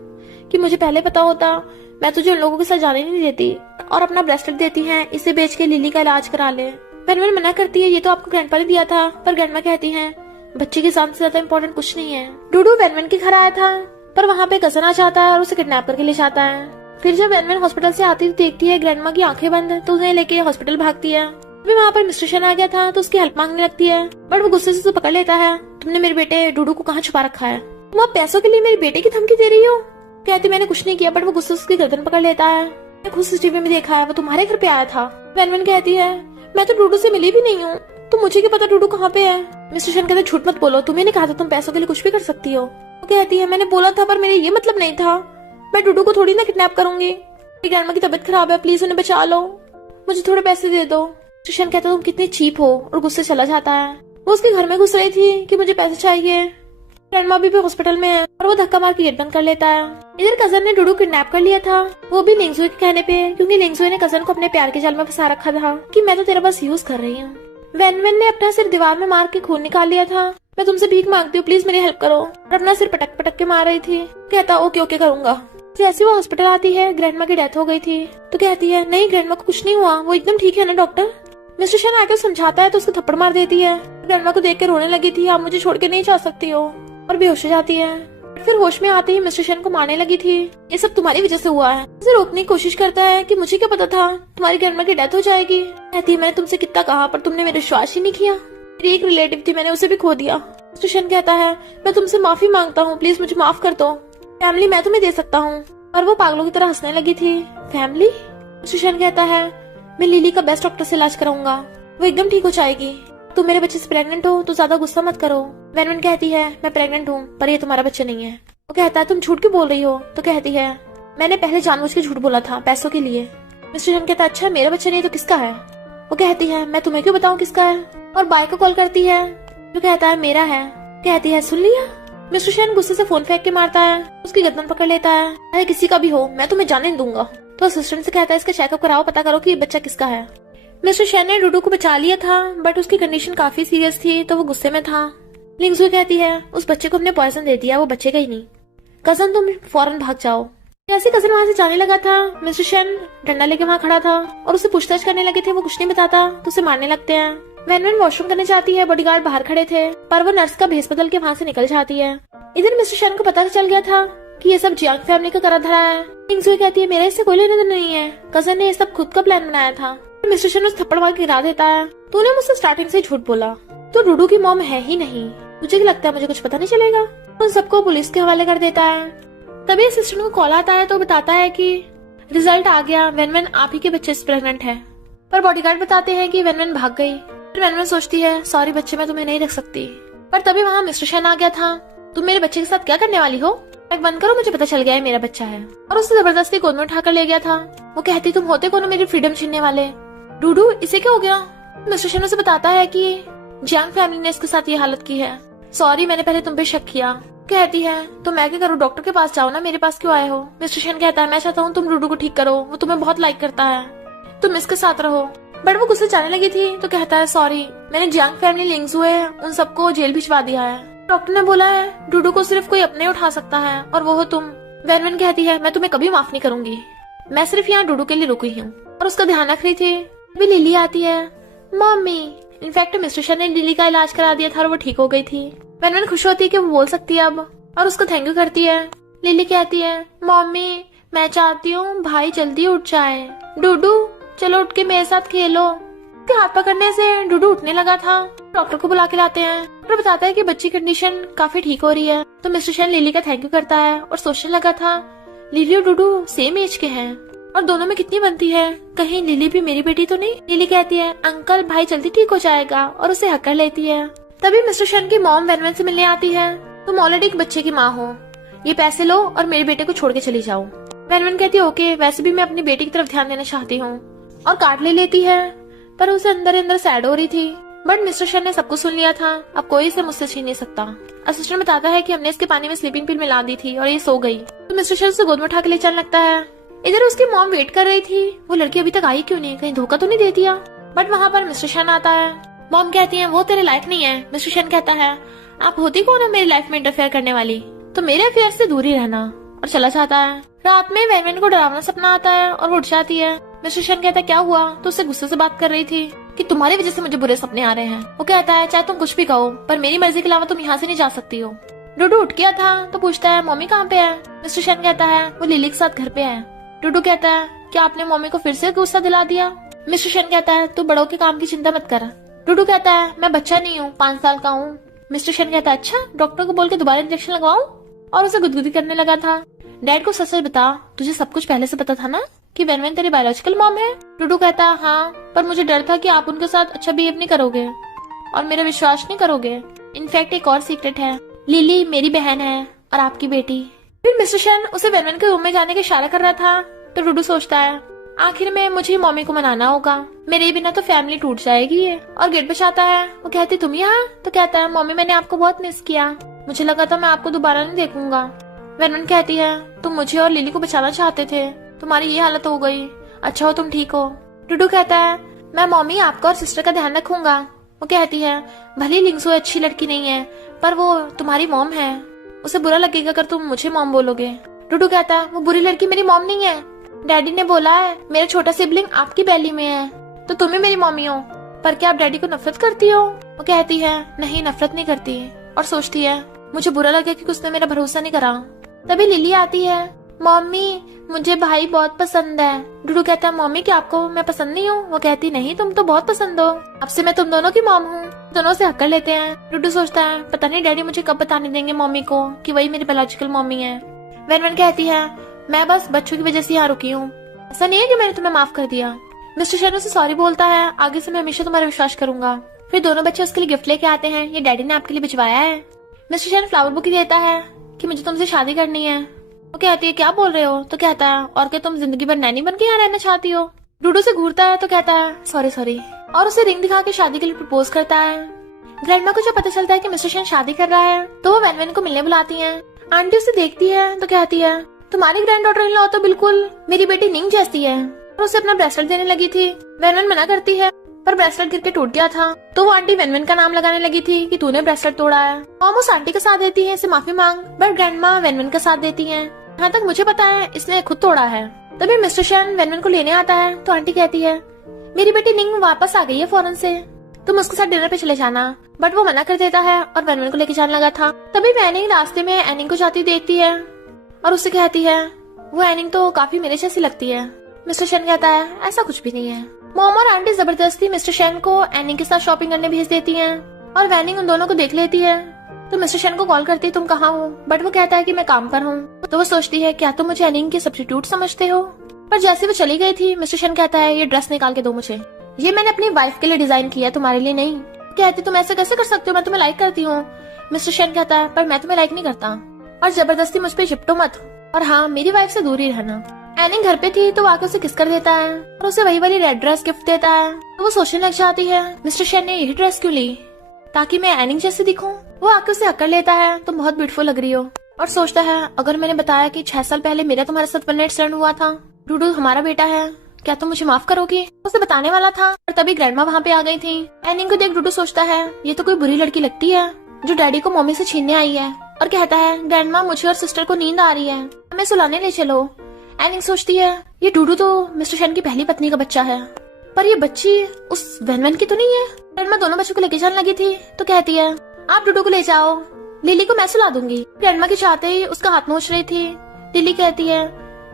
कि मुझे पहले पता होता मैं तुझे उन लोगों के साथ जाने नहीं देती, और अपना ब्रेसलेट देती हैं इसे बेच के लिली का इलाज करा ले। वैनवन मना करती है ये तो आपको ग्रैंडपा ने दिया था, पर ग्रैंडमा कहती हैं बच्चे की जान से ज्यादा इम्पोर्टेंट कुछ नहीं है। डूडू वैनवन के घर आया था पर वहाँ पे कजन आ जाता है और उसे किडनैप करके ले जाता है। फिर जब वैनवन हॉस्पिटल से आती देखती है ग्रैंडमा की आंखें बंद, तो उन्हें लेके हॉस्पिटल भागती है। भी वहाँ पर मिस्टर शन आ गया था तो उसकी हेल्प मांगने लगती है, बट वो गुस्से से उसे पकड़ लेता है। तुमने मेरे बेटे डूडू को कहाँ छुपा रखा है? तुम आप पैसों के लिए मेरे बेटे की धमकी दे रही हो? कहती मैंने कुछ नहीं किया, बट वो गुस्से से उसकी गर्दन पकड़ लेता है। मैंने खुद सीसीटीवी में देखा है, वो तुम्हारे घर पे आया था। वैनवन कहती है मैं तो डूडू से मिली भी नहीं हूँ, तो मुझे क्या पता डूडू कहाँ पे है। मिस्टर शन कहते झूठ मत बोलो, तुम्हें नहीं कहा था तुम पैसों के लिए कुछ भी कर सकती हो। वो कहती है मैंने बोला था पर मेरे ये मतलब नहीं था, मैं डूडू को थोड़ी ना किडनैप करूंगी। ग्रैंडमा की तबीयत खराब है, प्लीज उन्हें बचा लो, मुझे थोड़े पैसे दे दो। मिस्टर शन कहता तुम कितनी चीप हो, और गुस्से चला जाता है। वो उसके घर में घुस रही थी कि मुझे पैसे चाहिए। ग्रैंडमा भी हॉस्पिटल में है और वो धक्का मार के गेट बंद कर लेता है। इधर कजन ने डूडू किडनैप कर लिया था, वो भी लिंगजुई के कहने पे, क्योंकि लिंगजुई ने कजन को अपने प्यार के जाल में फंसा रखा था कि मैं तो तेरा बस यूज कर रही हूँ। वैनवन ने अपना सिर दीवार में मार के खून निकाल लिया था। मैं तुमसे भीख मांगती हूँ, प्लीज मेरी हेल्प करो, और अपना सिर पटक पटक के मार रही थी। कहता ओके ओके करूंगा। जैसे वो हॉस्पिटल आती है ग्रैंडमा की डेथ हो गई थी, तो कहती है नहीं ग्रैंडमा को कुछ नहीं हुआ, वो एकदम ठीक है ना डॉक्टर। मिस्टर शन आकर समझाता है तो उसको थप्पड़ मार देती है। ग्रैंडमा को देख के रोने लगी थी, आप मुझे छोड़ के नहीं जा सकती हो, और बेहोश हो जाती है। फिर होश में आते ही मिस्टर शन को मारने लगी थी। ये सब तुम्हारी वजह से हुआ है। उसे रोकने की कोशिश करता है कि मुझे क्या पता था तुम्हारी ग्रैंडमा की डेथ हो जाएगी। कहती है मैंने तुमसे कितना कहा पर तुमने मेरे विश्वास ही नहीं किया। मेरी एक रिलेटिव थी, मैंने उसे भी खो दिया। मिस्टर शन कहता है मैं तुमसे माफी मांगता हूँ, प्लीज मुझे माफ कर दो, फैमिली मैं तुम्हें दे सकता हूँ। और वो पागलों की तरह हंसने लगी थी। फैमिली? मिस्टर शन कहता है मैं लिली का बेस्ट डॉक्टर से इलाज कराऊंगा, वो एकदम ठीक हो जाएगी। तुम मेरे बच्चे से प्रेग्नेंट हो तो ज्यादा गुस्सा मत करो। वैनवन कहती है मैं प्रेग्नेंट हूँ पर ये तुम्हारा बच्चा नहीं है। वो कहता है तुम झूठ क्यों बोल रही हो? तो कहती है मैंने पहले जानबूझ के झूठ बोला था पैसों के लिए। मिस्टर शन कहता है अच्छा मेरा बच्चा नहीं तो किसका है? वो कहती है मैं तुम्हें क्यों बताऊं किसका है, और बाय को कॉल करती है। वो कहता है मेरा है। कहती है सुन लिया। मिस्टर शन गुस्से से फोन फेंक के मारता है, उसकी गर्दन पकड़ लेता है। अरे किसी का भी हो मैं तुम्हें जाने नहीं दूंगा। तो असिस्टेंट से कहता है इसका चेकअप कराओ, पता करो कि बच्चा किसका है। मिस्टर शन ने डूडू को बचा लिया था बट उसकी कंडीशन काफी सीरियस थी तो वो गुस्से में था। लिंगजुई कहती है उस बच्चे को हमने पॉइजन दे दिया, वो बचेगा ही नहीं, कजन तुम फौरन भाग जाओ। जैसे कजन वहाँ से जाने लगा था मिस्टर शन डंडा लेके वहाँ खड़ा था और उसे पूछताछ करने लगे थे। वो कुछ नहीं बताता तो उसे मारने लगते हैं। वैनवन वॉशरूम करने जाती है, बॉडीगार्ड बाहर खड़े थे पर वो नर्स का भेस बदल के वहाँ से निकल जाती है। इधर मिस्टर शन को पता चल गया था कि ये सब जियांग फैमिली का करा धरा है। लिंगजुई कहती है मेरा इससे कोई लेना देना नहीं है, कजन ने ये सब खुद का प्लान बनाया था। मिस्टर शन उस थप्पड़ मार गिरा देता है। तूने मुझसे स्टार्टिंग से झूठ बोला, तो डूडू की मॉम है ही नहीं। मुझे लगता है मुझे कुछ पता नहीं चलेगा। उन सबको पुलिस के हवाले कर देता है। तभी असिस्टेंट को कॉल आता है तो बताता है कि रिजल्ट आ गया, वैनवन आप ही के बच्चे से प्रेग्नेंट है। पर बॉडीगार्ड बताते हैं कि वैनवन भाग गई। फिर वैनवन सोचती है सॉरी बच्चे मैं तुम्हें नहीं रख सकती। पर तभी वहाँ मिस्टर शन आ गया था। तुम मेरे बच्चे के साथ क्या करने वाली हो? बैग बंद करो, मुझे पता चल गया है मेरा बच्चा है। और उसे जबरदस्ती गोद में उठाकर ले गया था। वो कहती तुम होते कौन हो मेरी फ्रीडम छीनने वाले? डूडू इसे क्या हो गया? मिस्टर शन उसे बताता है कि जियांग फैमिली ने इसके साथ ये हालत की है। सॉरी मैंने पहले तुम पे शक किया। कहती है तो मैं क्या करूँ, डॉक्टर के पास जाओ ना, मेरे पास क्यों आए हो? मिस्टर शन कहता है मैं चाहता हूँ तुम डूडू को ठीक करो, वो तुम्हें बहुत लाइक करता है, तुम इसके साथ रहो। बट वो गुस्से जाने लगी थी तो कहता है सॉरी मैंने जियांग फैमिली लिंगजुई उन सबको जेल भिजवा दिया है। डॉक्टर ने बोला है डूडू को सिर्फ कोई अपने उठा सकता है और वो हो तुम। वैनवन कहती है मैं तुम्हें कभी माफ नहीं करूंगी, मैं सिर्फ यहाँ डूडू के लिए रुकी हूँ और उसका ध्यान रख रही थी। अभी लिली आती है। मम्मी, इनफैक्ट मिस्टर शन ने लिली का इलाज करा दिया था और वो ठीक हो गई थी। वैन वैन खुश होती है कि वो बोल सकती है अब, और उसको थैंक यू करती है। लिली कहती है, मम्मी मैं चाहती हूँ भाई जल्दी उठ जाए। डूडू चलो उठ के मेरे साथ खेलो। उसके हाथ पकड़ने से डूडू उठने लगा था। डॉक्टर को बुला के लाते हैं। डॉक्टर बताता है कि बच्ची की कंडीशन काफी ठीक हो रही है। तो मिस्टर शेन लिली का थैंक यू करता है और सोचने लगा था, लिली और डूडू सेम एज के हैं और दोनों में कितनी बनती है, कहीं लिली भी मेरी बेटी तो नहीं। लिली कहती है, अंकल भाई जल्दी ठीक हो जाएगा, और उसे हक कर लेती है। तभी मिस्टर शेन की मॉम वैन वैन से मिलने आती है। तुम ऑलरेडी एक बच्चे की माँ हो, ये पैसे लो और मेरे बेटे को छोड़ के चली जाओ। वैन वैन कहती है, ओके वैसे भी मैं अपनी बेटी की तरफ ध्यान देना चाहती हूँ, और कार्ड ले लेती है। पर उसे अंदर अंदर सैड हो रही थी। बट मिस्टर शेन ने सब कुछ सुन लिया था, अब कोई इसे मुझसे छीन नहीं सकता। असिस्टेंट बताता है कि हमने इसके पानी में स्लीपिंग पिल मिला दी थी और ये सो गई। तो मिस्टर शेन उसे गोद में उठा के ले चलने लगता है। इधर उसकी मॉम वेट कर रही थी, वो लड़की अभी तक आई क्यों नहीं, कहीं धोखा तो नहीं दे दिया। बट वहाँ पर मिस्टर शेन आता है। मॉम कहती है, वो तेरे लायक नहीं है। मिस्टर शेन कहता है, आप होती कौन हो मेरी लाइफ में इंटरफेयर करने वाली, तो मेरे अफेयर से दूर ही रहना, और चला जाता है। रात में वैन वैन को डरावना सपना आता है और वो उठ जाती है। मिस्टर शेन कहता है, क्या हुआ, तो उससे गुस्से से बात कर रही थी कि तुम्हारी वजह से मुझे बुरे सपने आ रहे हैं। वो कहता है, चाहे तुम कुछ भी कहो पर मेरी मर्जी के अलावा तुम यहाँ से नहीं जा सकती हो। डूडू उठ गया था तो पूछता है, मम्मी कहाँ पे है। मिस्टर शेन कहता है, वो लिली के साथ घर पे है। डूडू कहता है, क्या आपने मम्मी को फिर से गुस्सा दिला दिया। मिस्टर शेन कहता है, तू बड़ों के काम की चिंता मत कर। डूडू कहता है, मैं बच्चा नहीं हूँ, 5 साल का हूँ। मिस्टर शेन कहता है, अच्छा डॉक्टर को बोल के दोबारा इंजेक्शन लगवाऊं, और उसे गुदगुदी करने लगा था। डैड को सच सच बता, तुझे सब कुछ पहले से पता था ना कि वैन वैन तेरी बायोलॉजिकल मॉम है। डूडू कहता है, हाँ पर मुझे डर था कि आप उनके साथ अच्छा बिहेव नहीं करोगे और मेरा विश्वास नहीं करोगे। इनफैक्ट एक और सीक्रेट है, लिली मेरी बहन है और आपकी बेटी। फिर मिस्टर शेन उसे वैन वैन के रूम में जाने का इशारा कर रहा था तो डूडू सोचता है, आखिर में मुझे मम्मी को मनाना होगा, मेरे बिना तो फैमिली टूट जाएगी ये। और गेट पे आता है। वो कहती, तुम यहाँ। तो कहता है, मम्मी मैंने आपको बहुत मिस किया, मुझे लगा था मैं आपको दोबारा नहीं देखूंगा। वैन वैन कहती है, तुम मुझे और लिली को बचाना चाहते थे, तुम्हारी ये हालत हो गई, अच्छा हो तुम ठीक हो। डूडू कहता है, मैं मम्मी आपका और सिस्टर का ध्यान रखूंगा। वो कहती है, भले लिंगसो अच्छी लड़की नहीं है पर वो तुम्हारी मॉम है, उसे बुरा लगेगा अगर तुम मुझे मॉम बोलोगे। डूडू कहता है, वो बुरी लड़की मेरी मॉम नहीं है, डैडी ने बोला है मेरा छोटा सिबलिंग आपकी बैली में है तो तुम ही मेरी मम्मी हो, पर क्या आप डैडी को नफरत करती हो। वो कहती है, नहीं नफरत नहीं करती, और सोचती है मुझे बुरा लगा कि उसने मेरा भरोसा नहीं करा। तभी लिली आती है, मम्मी मुझे भाई बहुत पसंद है। डूडू कहता है, मम्मी क्या आपको मैं पसंद नहीं हूँ। वो कहती, नहीं तुम तो बहुत पसंद हो, अब से मैं तुम दोनों की मॉम हूँ। दोनों से हक कर लेते हैं। डूडू सोचता है, पता नहीं डैडी मुझे कब बताने देंगे मम्मी को कि वही मेरी बायोलॉजिकल मम्मी है। वैन वैन कहती है, मैं बस बच्चों की वजह से यहाँ रुकी हूँ, ऐसा नहीं है कि मैंने तुम्हें माफ कर दिया। मिस्टर शेन उसे सॉरी बोलता है, आगे से मैं हमेशा तुम्हारा विश्वास करूंगा। फिर दोनों बच्चे उसके लिए गिफ्ट लेके आते हैं, ये डैडी ने आपके लिए भिजवाया है। मिस्टर शेन फ्लावर बुके देता है कि मुझे तुमसे शादी करनी है। वो कहती है, क्या बोल रहे हो। तो कहता है, और क्या तुम जिंदगी भर नैनी बन के यहाँ रहना चाहती हो। डूडू से घूरता है तो कहता है, सॉरी, और उसे रिंग दिखा के शादी के लिए प्रपोज करता है। ग्रैंडमा को जब पता चलता है कि मिस्टर शेन शादी कर रहा है तो वो वैन वैन को मिलने बुलाती है। आंटी उसे देखती है तो कहती है, तुम्हारी ग्रैंड डॉटर इन लॉ तो बिल्कुल मेरी बेटी निंग जैसी है, और उसे अपना ब्रेसलेट देने लगी थी। वैन वैन मना करती है पर ब्रेसलेट गिर के टूट गया था तो वो आंटी वैन वैन का नाम लगाने लगी थी कि तूने ब्रेसलेट तोड़ा है। मॉम उस आंटी का साथ देती है, इसे माफी मांग, बट ग्रैंडमा वैन वैन का साथ देती है। यहाँ तक मुझे पता है इसने खुद तोड़ा है। तभी मिस्टर शेन वैन वैन को लेने आता है तो आंटी कहती है, मेरी बेटी निंग वापस आ गई है फौरन से, तुम उसके साथ डिनर पे चले जाना। बट वो मना कर देता है और वैन वैन को लेके जाने लगा था। तभी वैनिंग रास्ते में एनिंग को जाती देखती है और उससे कहती है, वो एनिंग तो काफी मेरे जैसी लगती है। मिस्टर शेन कहता है, ऐसा कुछ भी नहीं है। मॉम और आंटी जबरदस्ती मिस्टर शेन को एनिंग के साथ शॉपिंग करने भेज देती हैं और वैनिंग उन दोनों को देख लेती है तो मिस्टर शेन को कॉल करती है, तुम कहाँ हो। बट वो कहता है कि मैं काम पर हूँ। तो वो सोचती है, क्या तुम मुझे एनिंग के सब्स्टिट्यूट समझते हो। पर जैसे वो चली गई थी मिस्टर शेन कहता है, ये ड्रेस निकाल के दो मुझे, ये मैंने अपनी वाइफ के लिए डिजाइन किया है, तुम्हारे लिए नहीं। कहती, तुम ऐसे कैसे कर सकते हो, मैं तुम्हें लाइक करती हूँ। मिस्टर शेन कहता है, पर मैं तुम्हें लाइक नहीं करता और जबरदस्ती मुझ पे चिपटो मत, और हाँ मेरी वाइफ से दूर ही रहना। एनिंग घर पे थी तो आके उसे किस कर देता है और उसे वही वाली रेड ड्रेस गिफ्ट देता है। तो वो सोचने लग जाती है, मिस्टर शेन ने यही ड्रेस क्यों ली, ताकि मैं एनिंग जैसे दिखूं। वो आके उसे हक कर लेता है, तुम बहुत ब्यूटीफुल लग रही हो, और सोचता है, अगर मैंने बताया कि 6 साल पहले मेरा तुम्हारे साथ 1 नाइट स्टैंड हुआ था, डूडू हमारा बेटा है, क्या तुम मुझे माफ करोगी। उसे बताने वाला था और तभी ग्रैंडमा वहाँ पे आ गई थी। एनिंग को देख डूडू सोचता है, ये तो कोई बुरी लड़की लगती है जो डैडी को मम्मी से छीनने आई है, और कहता है, ग्रैंडमा मुझे और सिस्टर को नींद आ रही है, हमें सुलाने ले चलो। एनिंग सोचती है, ये डूडू तो मिस्टर शेन की पहली पत्नी का बच्चा है, पर ये बच्ची उस वैन वैन की तो नहीं है। ग्रैंडमा दोनों बच्चों को लेके जाने लगी थी तो कहती है, आप डूडू को ले जाओ, लिली को मैं सुला दूंगी। ग्रैंडमा की चाहते ही उसका हाथ नोच रही थी। लिली कहती है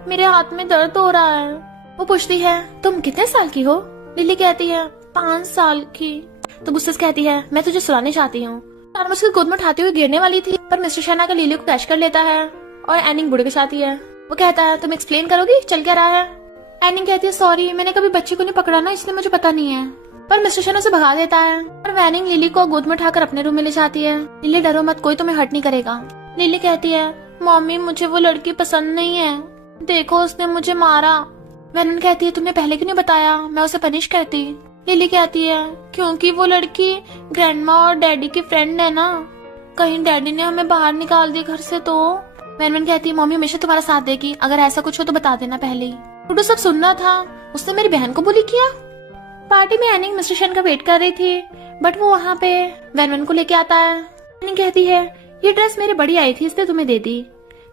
मेरे हाथ में दर्द हो रहा है। वो पूछती है तुम कितने साल की हो? लिली कहती है 5 साल की। तो गुस्से से कहती है मैं तुझे सुलाने चाहती हूँ। ग्रैंडमा उसकी गोद में उठाते हुए गिरने वाली थी, पर मिस्टर शैन आकर लिली को कैच कर लेता है और एनिंग बुढ़े के साथ ही है। वो कहता है तुम एक्सप्लेन करोगी चल क्या रहा है? एनिंग कहती है सॉरी, मैंने कभी बच्चे को नहीं पकड़ा ना, इसलिए मुझे पता नहीं है। पर मिस्टर शैन उसे भगा देता है और वैनिंग लिली को गोद में उठाकर अपने रूम में ले जाती है। लिली डरो मत, कोई तुम्हें हर्ट नहीं करेगा। लिली कहती है मम्मी मुझे वो लड़की पसंद नहीं है, देखो उसने मुझे मारा। वैनिंग कहती है तुमने पहले क्यों नहीं बताया, मैं उसे पनिश करती। लिली कहती है क्योंकि वो लड़की ग्रैंडमा और डैडी की फ्रेंड है ना, कहीं डैडी ने हमें बाहर निकाल दिया घर से तो। वैन कहती है मम्मी हमेशा तुम्हारा साथ देगी, अगर ऐसा कुछ हो तो बता देना पहले ही। डूडू सब सुन रहा था, उसने मेरी बहन को बुली किया। पार्टी में एनिंग मिस्टर शैन का वेट कर रही थी, बट वो वहाँ पे वैन को लेके आता है। एनिंग कहती है ये ड्रेस मेरी बड़ी आई थी इसलिए तुम्हें दे दी।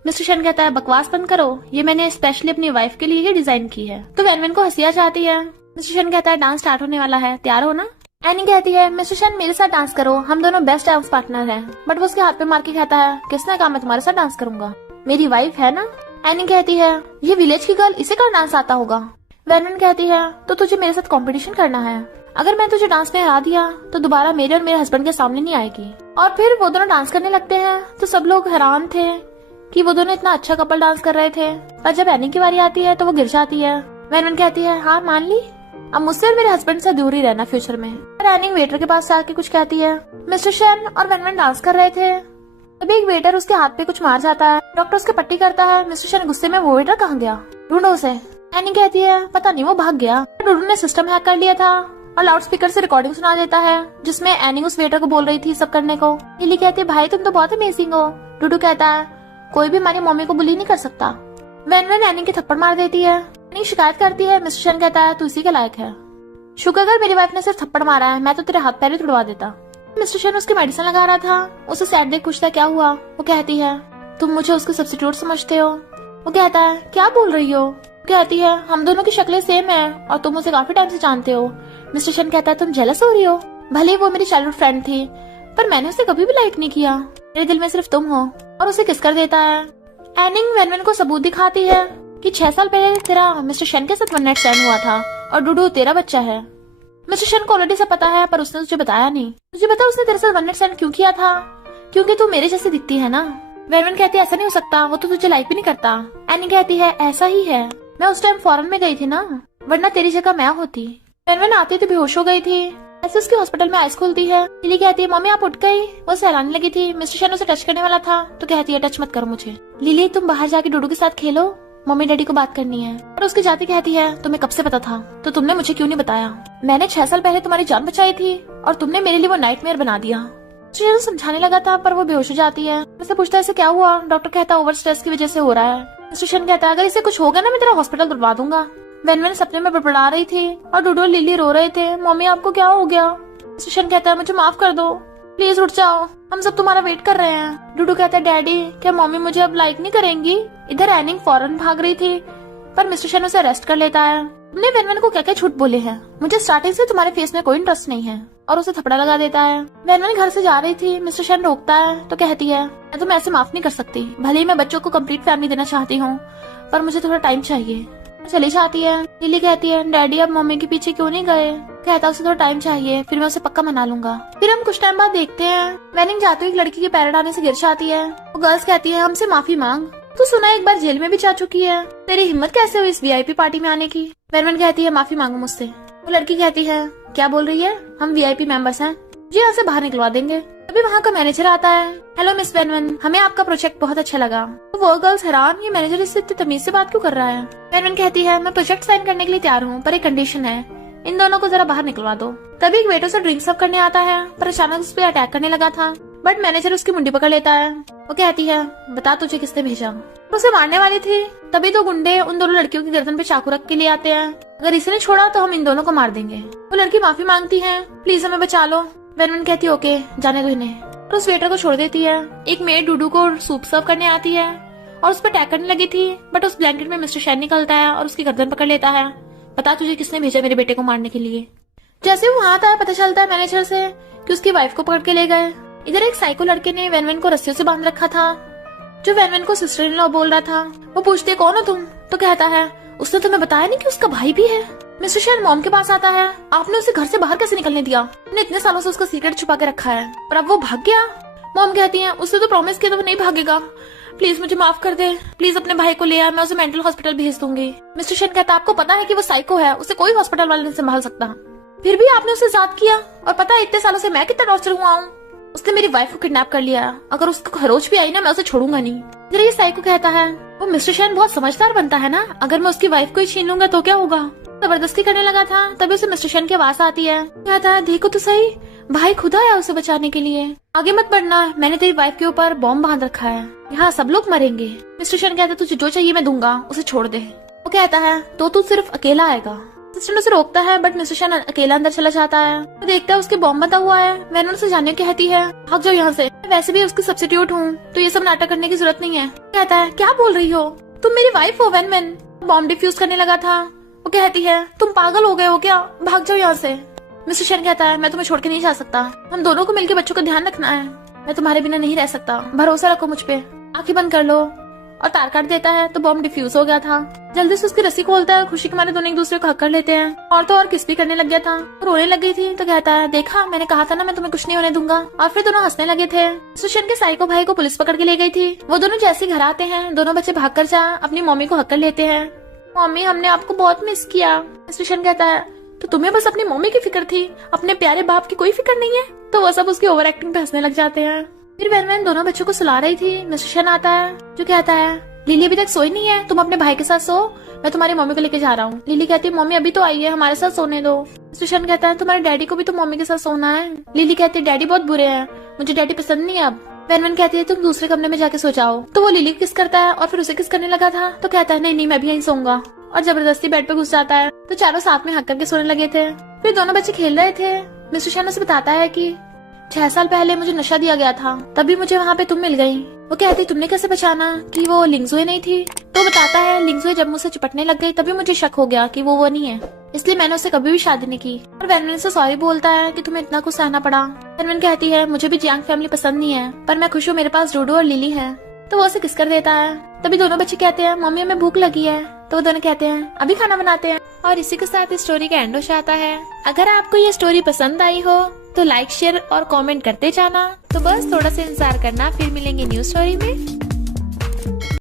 मिस्टर शैन कहता है बकवास बंद करो, ये मैंने स्पेशली अपनी वाइफ के लिए डिजाइन की है। तो वैन को हंसी आ जाती है। मिस्टर शैन कहता है डांस स्टार्ट होने वाला है, तैयार हो ना? एनिंग कहती है मिस्टर शैन मेरे साथ डांस करो, हम दोनों बेस्ट डांस पार्टनर हैं। बट वो उसके हाथ पे मार के कहता है किसने कहा मैं तुम्हारे साथ डांस करूंगा, मेरी वाइफ है ना। एनिंग कहती है ये विलेज की गर्ल, इसे कहाँ डांस आता होगा। वैन कहती है तो तुझे मेरे साथ कंपटीशन करना है, अगर मैं तुझे डांस में हरा दिया तो दोबारा मेरे और मेरे हस्बैंड के सामने नहीं आएगी। और फिर वो दोनों डांस करने लगते हैं तो सब लोग हैरान थे कि वो दोनों इतना अच्छा कपल डांस कर रहे थे। पर जब एनिंग की बारी आती है तो वो गिर जाती है। वैन कहती है हाँ मान ली, अब मुझसे और मेरे हस्बैंड से दूर ही रहना फ्यूचर में। एनिंग वेटर के पास आके कुछ कहती है। मिस्टर शैन और वैन डांस कर रहे थे, तभी एक वेटर उसके हाथ पे कुछ मार जाता है। डॉक्टर उसके पट्टी करता है। मिस्टर शैन गुस्से में वो वेटर कहाँ गया, ढूंढो उसे। एनिंग कहती है पता नहीं वो भाग गया। डूडू ने सिस्टम हैक कर लिया था और लाउड स्पीकर से रिकॉर्डिंग सुना देता है जिसमें एनिंग उस वेटर को बोल रही थी सब करने को। लिली कहती है भाई तुम तो बहुत अमेजिंग हो। डूडू कहता है कोई भी हमारी मम्मी को बुली नहीं कर सकता। वैन एनिंग के थप्पड़ मार देती है। एनिंग शिकायत करती है। मिस्टर शैन कहता है तू इसी के लायक है, शुक्र कर मेरी वाइफ ने सिर्फ थप्पड़ मारा है, मैं तो तेरे हाथ पैर ही तुड़वा देता। मिस्टर शैन उसकी मेडिसिन लगा रहा था, उसे सैड देख पूछता क्या हुआ। वो कहती है तुम मुझे उसके सब्स्टिट्यूट समझते हो। वो कहता है क्या बोल रही हो। कहती है हम दोनों की शक्लें सेम है और तुम उसे काफी टाइम से जानते हो। मिस्टर शैन कहता है तुम जेलस हो रही हो, भले ही वो मेरी चाइल्डहुड फ्रेंड थी पर मैंने उसे कभी भी लाइक नहीं किया, मेरे दिल में सिर्फ तुम हो। और उसे किस कर देता है। एनिंग वैन को सबूत दिखाती है कि 6 साल पहले तेरा मिस्टर शैन के साथ वन नाइट स्टैंड हुआ था और डूडू तेरा बच्चा है। मिस्टर शैन को ऑलरेडी सब पता है पर उसने तुझे बताया नहीं। तुझे पता उसने तेरे साथ वन नाइट स्टैंड क्यों किया था? क्योंकि तू मेरे जैसी दिखती है ना। वैन कहती है ऐसा नहीं हो सकता, वो तो तुझे लाइक भी नहीं करता। एनिंग कहती है ऐसा ही है, मैं उस टाइम फॉरेन में गई थी ना, वरना तेरी जगह मैं होती। वैन आती तो बेहोश हो गई थी। ऐसे उसकी हॉस्पिटल में आइस खुलती है। लिली कहती है मम्मी आप उठ गई। वो सहलाने लगी थी। मिस्टर शैन उसे टच करने वाला था तो कहती है टच मत करो मुझे। लिली तुम बाहर जाके डूडू के साथ खेलो, मम्मी डैडी को बात करनी है। और उसकी जाती कहती है तुम्हें कब से पता था, तो तुमने मुझे क्यों नहीं बताया? मैंने 6 साल पहले तुम्हारी जान बचाई थी और तुमने मेरे लिए वो नाइटमेयर बना दिया। शैन समझाने लगा था पर वो बेहोश हो जाती है। मुझसे पूछता है इसे क्या हुआ। डॉक्टर कहता है ओवर स्ट्रेस की वजह से हो रहा है। मिस्टर शैन कहता है अगर इसे कुछ होगा ना मैं तेरा हॉस्पिटल बुलवा दूंगा। वैन सपने में बड़बड़ा रही थी और डूडू और लिली रो रहे थे मम्मी आपको क्या हो गया। मिस्टर शैन कहता है मुझे माफ कर दो, प्लीज उठ जाओ, हम सब तुम्हारा वेट कर रहे हैं। डूडू कहता है डैडी क्या मम्मी मुझे अब लाइक नहीं करेंगी। इधर एनिंग फौरन भाग रही थी पर मिस्टर शैन उसे अरेस्ट कर लेता है। तुमने वैन को क्या क्या झूठ बोले हैं, मुझे स्टार्टिंग से तुम्हारे फेस में कोई इंटरेस्ट नहीं है। और उसे थपड़ा लगा देता है। वैन घर से जा रही थी, मिस्टर शैन रोकता है तो कहती है मैं तुम्हें ऐसे माफ नहीं कर सकती, भले ही मैं बच्चों को कंप्लीट फैमिली देना चाहती हूँ पर मुझे थोड़ा टाइम चाहिए। चली जाती है। लिली कहती है डैडी अब मम्मी के पीछे क्यों नहीं गए। कहता उसे थोड़ा टाइम चाहिए, फिर मैं उसे पक्का मना लूंगा। फिर हम कुछ टाइम बाद देखते हैं वैनिंग जाते हुए एक लड़की के पैर डालने से गिर जाती है। वो गर्ल्स कहती है हमसे माफी मांग, तू सुना एक बार जेल में भी जा चुकी है, तेरी हिम्मत कैसे हुई इस वीआईपी पार्टी में आने की। वैन कहती है माफी मांगो मुझसे। वो लड़की कहती है क्या बोल रही है, हम वीआईपी मेंबर्स हैं, जी यहाँ से बाहर निकलवा देंगे। तभी वहाँ का मैनेजर आता है। हेलो मिस वैन, हमें आपका प्रोजेक्ट बहुत अच्छा लगा। तो वो गर्ल्स हैरान, ये मैनेजर इससे इतनी तमीज से बात क्यों कर रहा है। वैन कहती है मैं प्रोजेक्ट साइन करने के लिए तैयार हूँ पर एक कंडीशन है, इन दोनों को जरा बाहर निकलवा दो। तभी एक वेटर से ड्रिंक सर्व करने आता है पर अचानक उस पर अटैक करने लगा था, बट मैनेजर उसकी मुंडी पकड़ लेता है। वो कहती है बता तुझे किसने भेजा। उसे मारने वाली थी तभी तो गुंडे उन दोनों लड़कियों की गर्दन पे चाकू रख के ले आते हैं, अगर इसे नहीं छोड़ा तो हम इन दोनों को मार देंगे। वो लड़की माफी मांगती है, प्लीज हमें बचा लो। वैन कहती है ओके जाने दो इन्हें, और उस वेटर को छोड़ देती है। एक मेड डूडू को सूप सर्व करने आती है और उस पर अटैक करने लगी थी, बट उस ब्लैंकेट में मिस्टर शैन निकलता है और उसकी गर्दन पकड़ लेता है। बता तुझे किसने भेजा मेरे बेटे को मारने के लिए। जैसे वो आता है पता चलता है मैनेजर से कि उसकी वाइफ को पकड़ के ले गए। इधर एक साइको लड़के ने वैन को रस्सियों से बांध रखा था। जो वैन को सिस्टर इन लॉ बोल रहा था, वो पूछती कौन हो तुम, तो कहता है उसने तुम्हें बताया नहीं कि उसका भाई भी है। मिस्टर शेन मॉम के पास आता है, आपने उसे घर से बाहर कैसे निकलने दिया, आपने इतने सालों से उसका सीक्रेट छुपा के रखा है और अब वो भाग गया। मॉम कहती है उसने तो प्रॉमिस किया था वो नहीं भागेगा, प्लीज मुझे माफ कर दे, प्लीज अपने भाई को ले आ, मैं उसे मेंटल हॉस्पिटल भेज दूंगी। मिस्टर शेन कहता है आपको पता है कि वो साइको है, उसे कोई हॉस्पिटल वाले नहीं संभाल सकता, फिर भी आपने उसे जात किया, और पता है इतने सालों से मैं कितना टॉर्चर हुआ हूँ। उसने मेरी वाइफ को किडनैप कर लिया, अगर उसको खरोच भी आई ना मैं उसे छोड़ूंगा नहीं। फिर ये साइको कहता है वो मिस्टर शेन बहुत समझदार बनता है ना, अगर मैं उसकी वाइफ को ही छीन लूंगा तो क्या होगा। जबरदस्ती करने लगा था, तभी उसे मिस्टर शेन की आवाज आती है। कहता है देखो तो सही, भाई खुद आया उसे बचाने के लिए, आगे मत बढ़ना, मैंने तेरी वाइफ के ऊपर बॉम्ब बांध रखा है, यहाँ सब लोग मरेंगे। मिस्टर शेन कहता है तुझे जो चाहिए मैं दूंगा, उसे छोड़ दे। वो कहता है तो तू सिर्फ अकेला आएगा। सिस्टर उसे रोकता है, बट मिस्टर शेन अकेला अंदर चला जाता है। वो देखता है उसके बॉम्ब बता हुआ है। वैन उसे जाने कहती है भाग जाओ यहाँ से, वैसे भी उसकी सब्स्टिट्यूट हूँ तो ये सब नाटक करने की जरूरत नहीं है। कहता है क्या बोल रही हो, तुम मेरी वाइफ हो। वैन बॉम्ब डिफ्यूज करने लगा था। वो कहती है तुम पागल हो गए हो क्या, भाग जाओ यहाँ से। मिस्टर शेन कहता है मैं तुम्हें छोड़ के नहीं जा सकता, हम दोनों को मिलकर बच्चों का ध्यान रखना है, मैं तुम्हारे बिना नहीं रह सकता, भरोसा रखो मुझ पे, आंखें बंद कर लो। और तार काट देता है तो बॉम्ब डिफ्यूज हो गया था। जल्दी से उसकी रस्सी खोलता है, खुशी के मारे दोनों एक दूसरे को हक कर लेते हैं, और तो और किस भी करने लग गया था, रोने लग गई थी। तो कहता है देखा मैंने कहा था ना मैं तुम्हें कुछ नहीं होने दूंगा, और फिर दोनों हंसने लगे थे। सुशन के साइको भाई को पुलिस पकड़ के ले गई थी। वो दोनों जैसे घर आते हैं, दोनों बच्चे भाग कर जा अपनी मम्मी को हक कर लेते हैं। मम्मी हमने आपको बहुत मिस किया। सुशन कहता है तो तुम्हें बस अपनी मम्मी की फिक्र थी, अपने प्यारे बाप की कोई फिक्र नहीं है। तो वो सब उसकी ओवर एक्टिंग पे हंसने लग जाते हैं। फिर वैन दोनों बच्चों को सुला रही थी। मिस्टर शेन आता है जो कहता है लिली अभी तक सोई नहीं है, तुम अपने भाई के साथ सो, मैं तुम्हारी मम्मी को लेके जा रहा हूँ। लिली कहती है मम्मी अभी तो आई है, हमारे साथ सोने दो। मिस्टर शेन कहता है तुम्हारे डैडी को भी तो मम्मी के साथ सोना है। लिली कहती है डैडी बहुत बुरे हैं, मुझे डैडी पसंद नहीं है अब। वैन कहती है तुम दूसरे कमरे में जाके सो जाओ। तो वो लिली किस करता है और फिर उसे किस करने लगा था। तो कहता है नहीं मैं भी यहीं सोऊंगा, और जबरदस्ती बेड पे घुस जाता है। तो चारों साथ में हक करके सोने लगे थे। फिर दोनों बच्चे खेल रहे थे। मिस्टर शेन उसे बताता है कि 6 साल पहले मुझे नशा दिया गया था, तभी मुझे वहाँ पे तुम मिल गई। वो कहती तुमने कैसे पहचाना कि वो लिंगजुए नहीं थी। तो बताता है लिंगजुए जब मुझसे चिपटने लग गई तभी मुझे शक हो गया कि वो नहीं है, इसलिए मैंने उससे कभी भी शादी नहीं की। और वैन से सॉरी बोलता है कि तुम्हें इतना कुछ सहना पड़ा। वैन कहती है मुझे भी जियांग फैमिली पसंद नहीं है, पर मैं खुश हूँ मेरे पास डोडो और लिली है। तो वो उसे किस कर देता है। तभी दोनों बच्चे कहते हैं मम्मी हमें भूख लगी है। तो वो दोनों कहते हैं अभी खाना बनाते हैं। और इसी के साथ इस स्टोरी का एंड हो जाता है। अगर आपको ये स्टोरी पसंद आई हो तो लाइक शेयर और कमेंट करते जाना। तो बस थोड़ा सा इंतजार करना, फिर मिलेंगे न्यू स्टोरी में।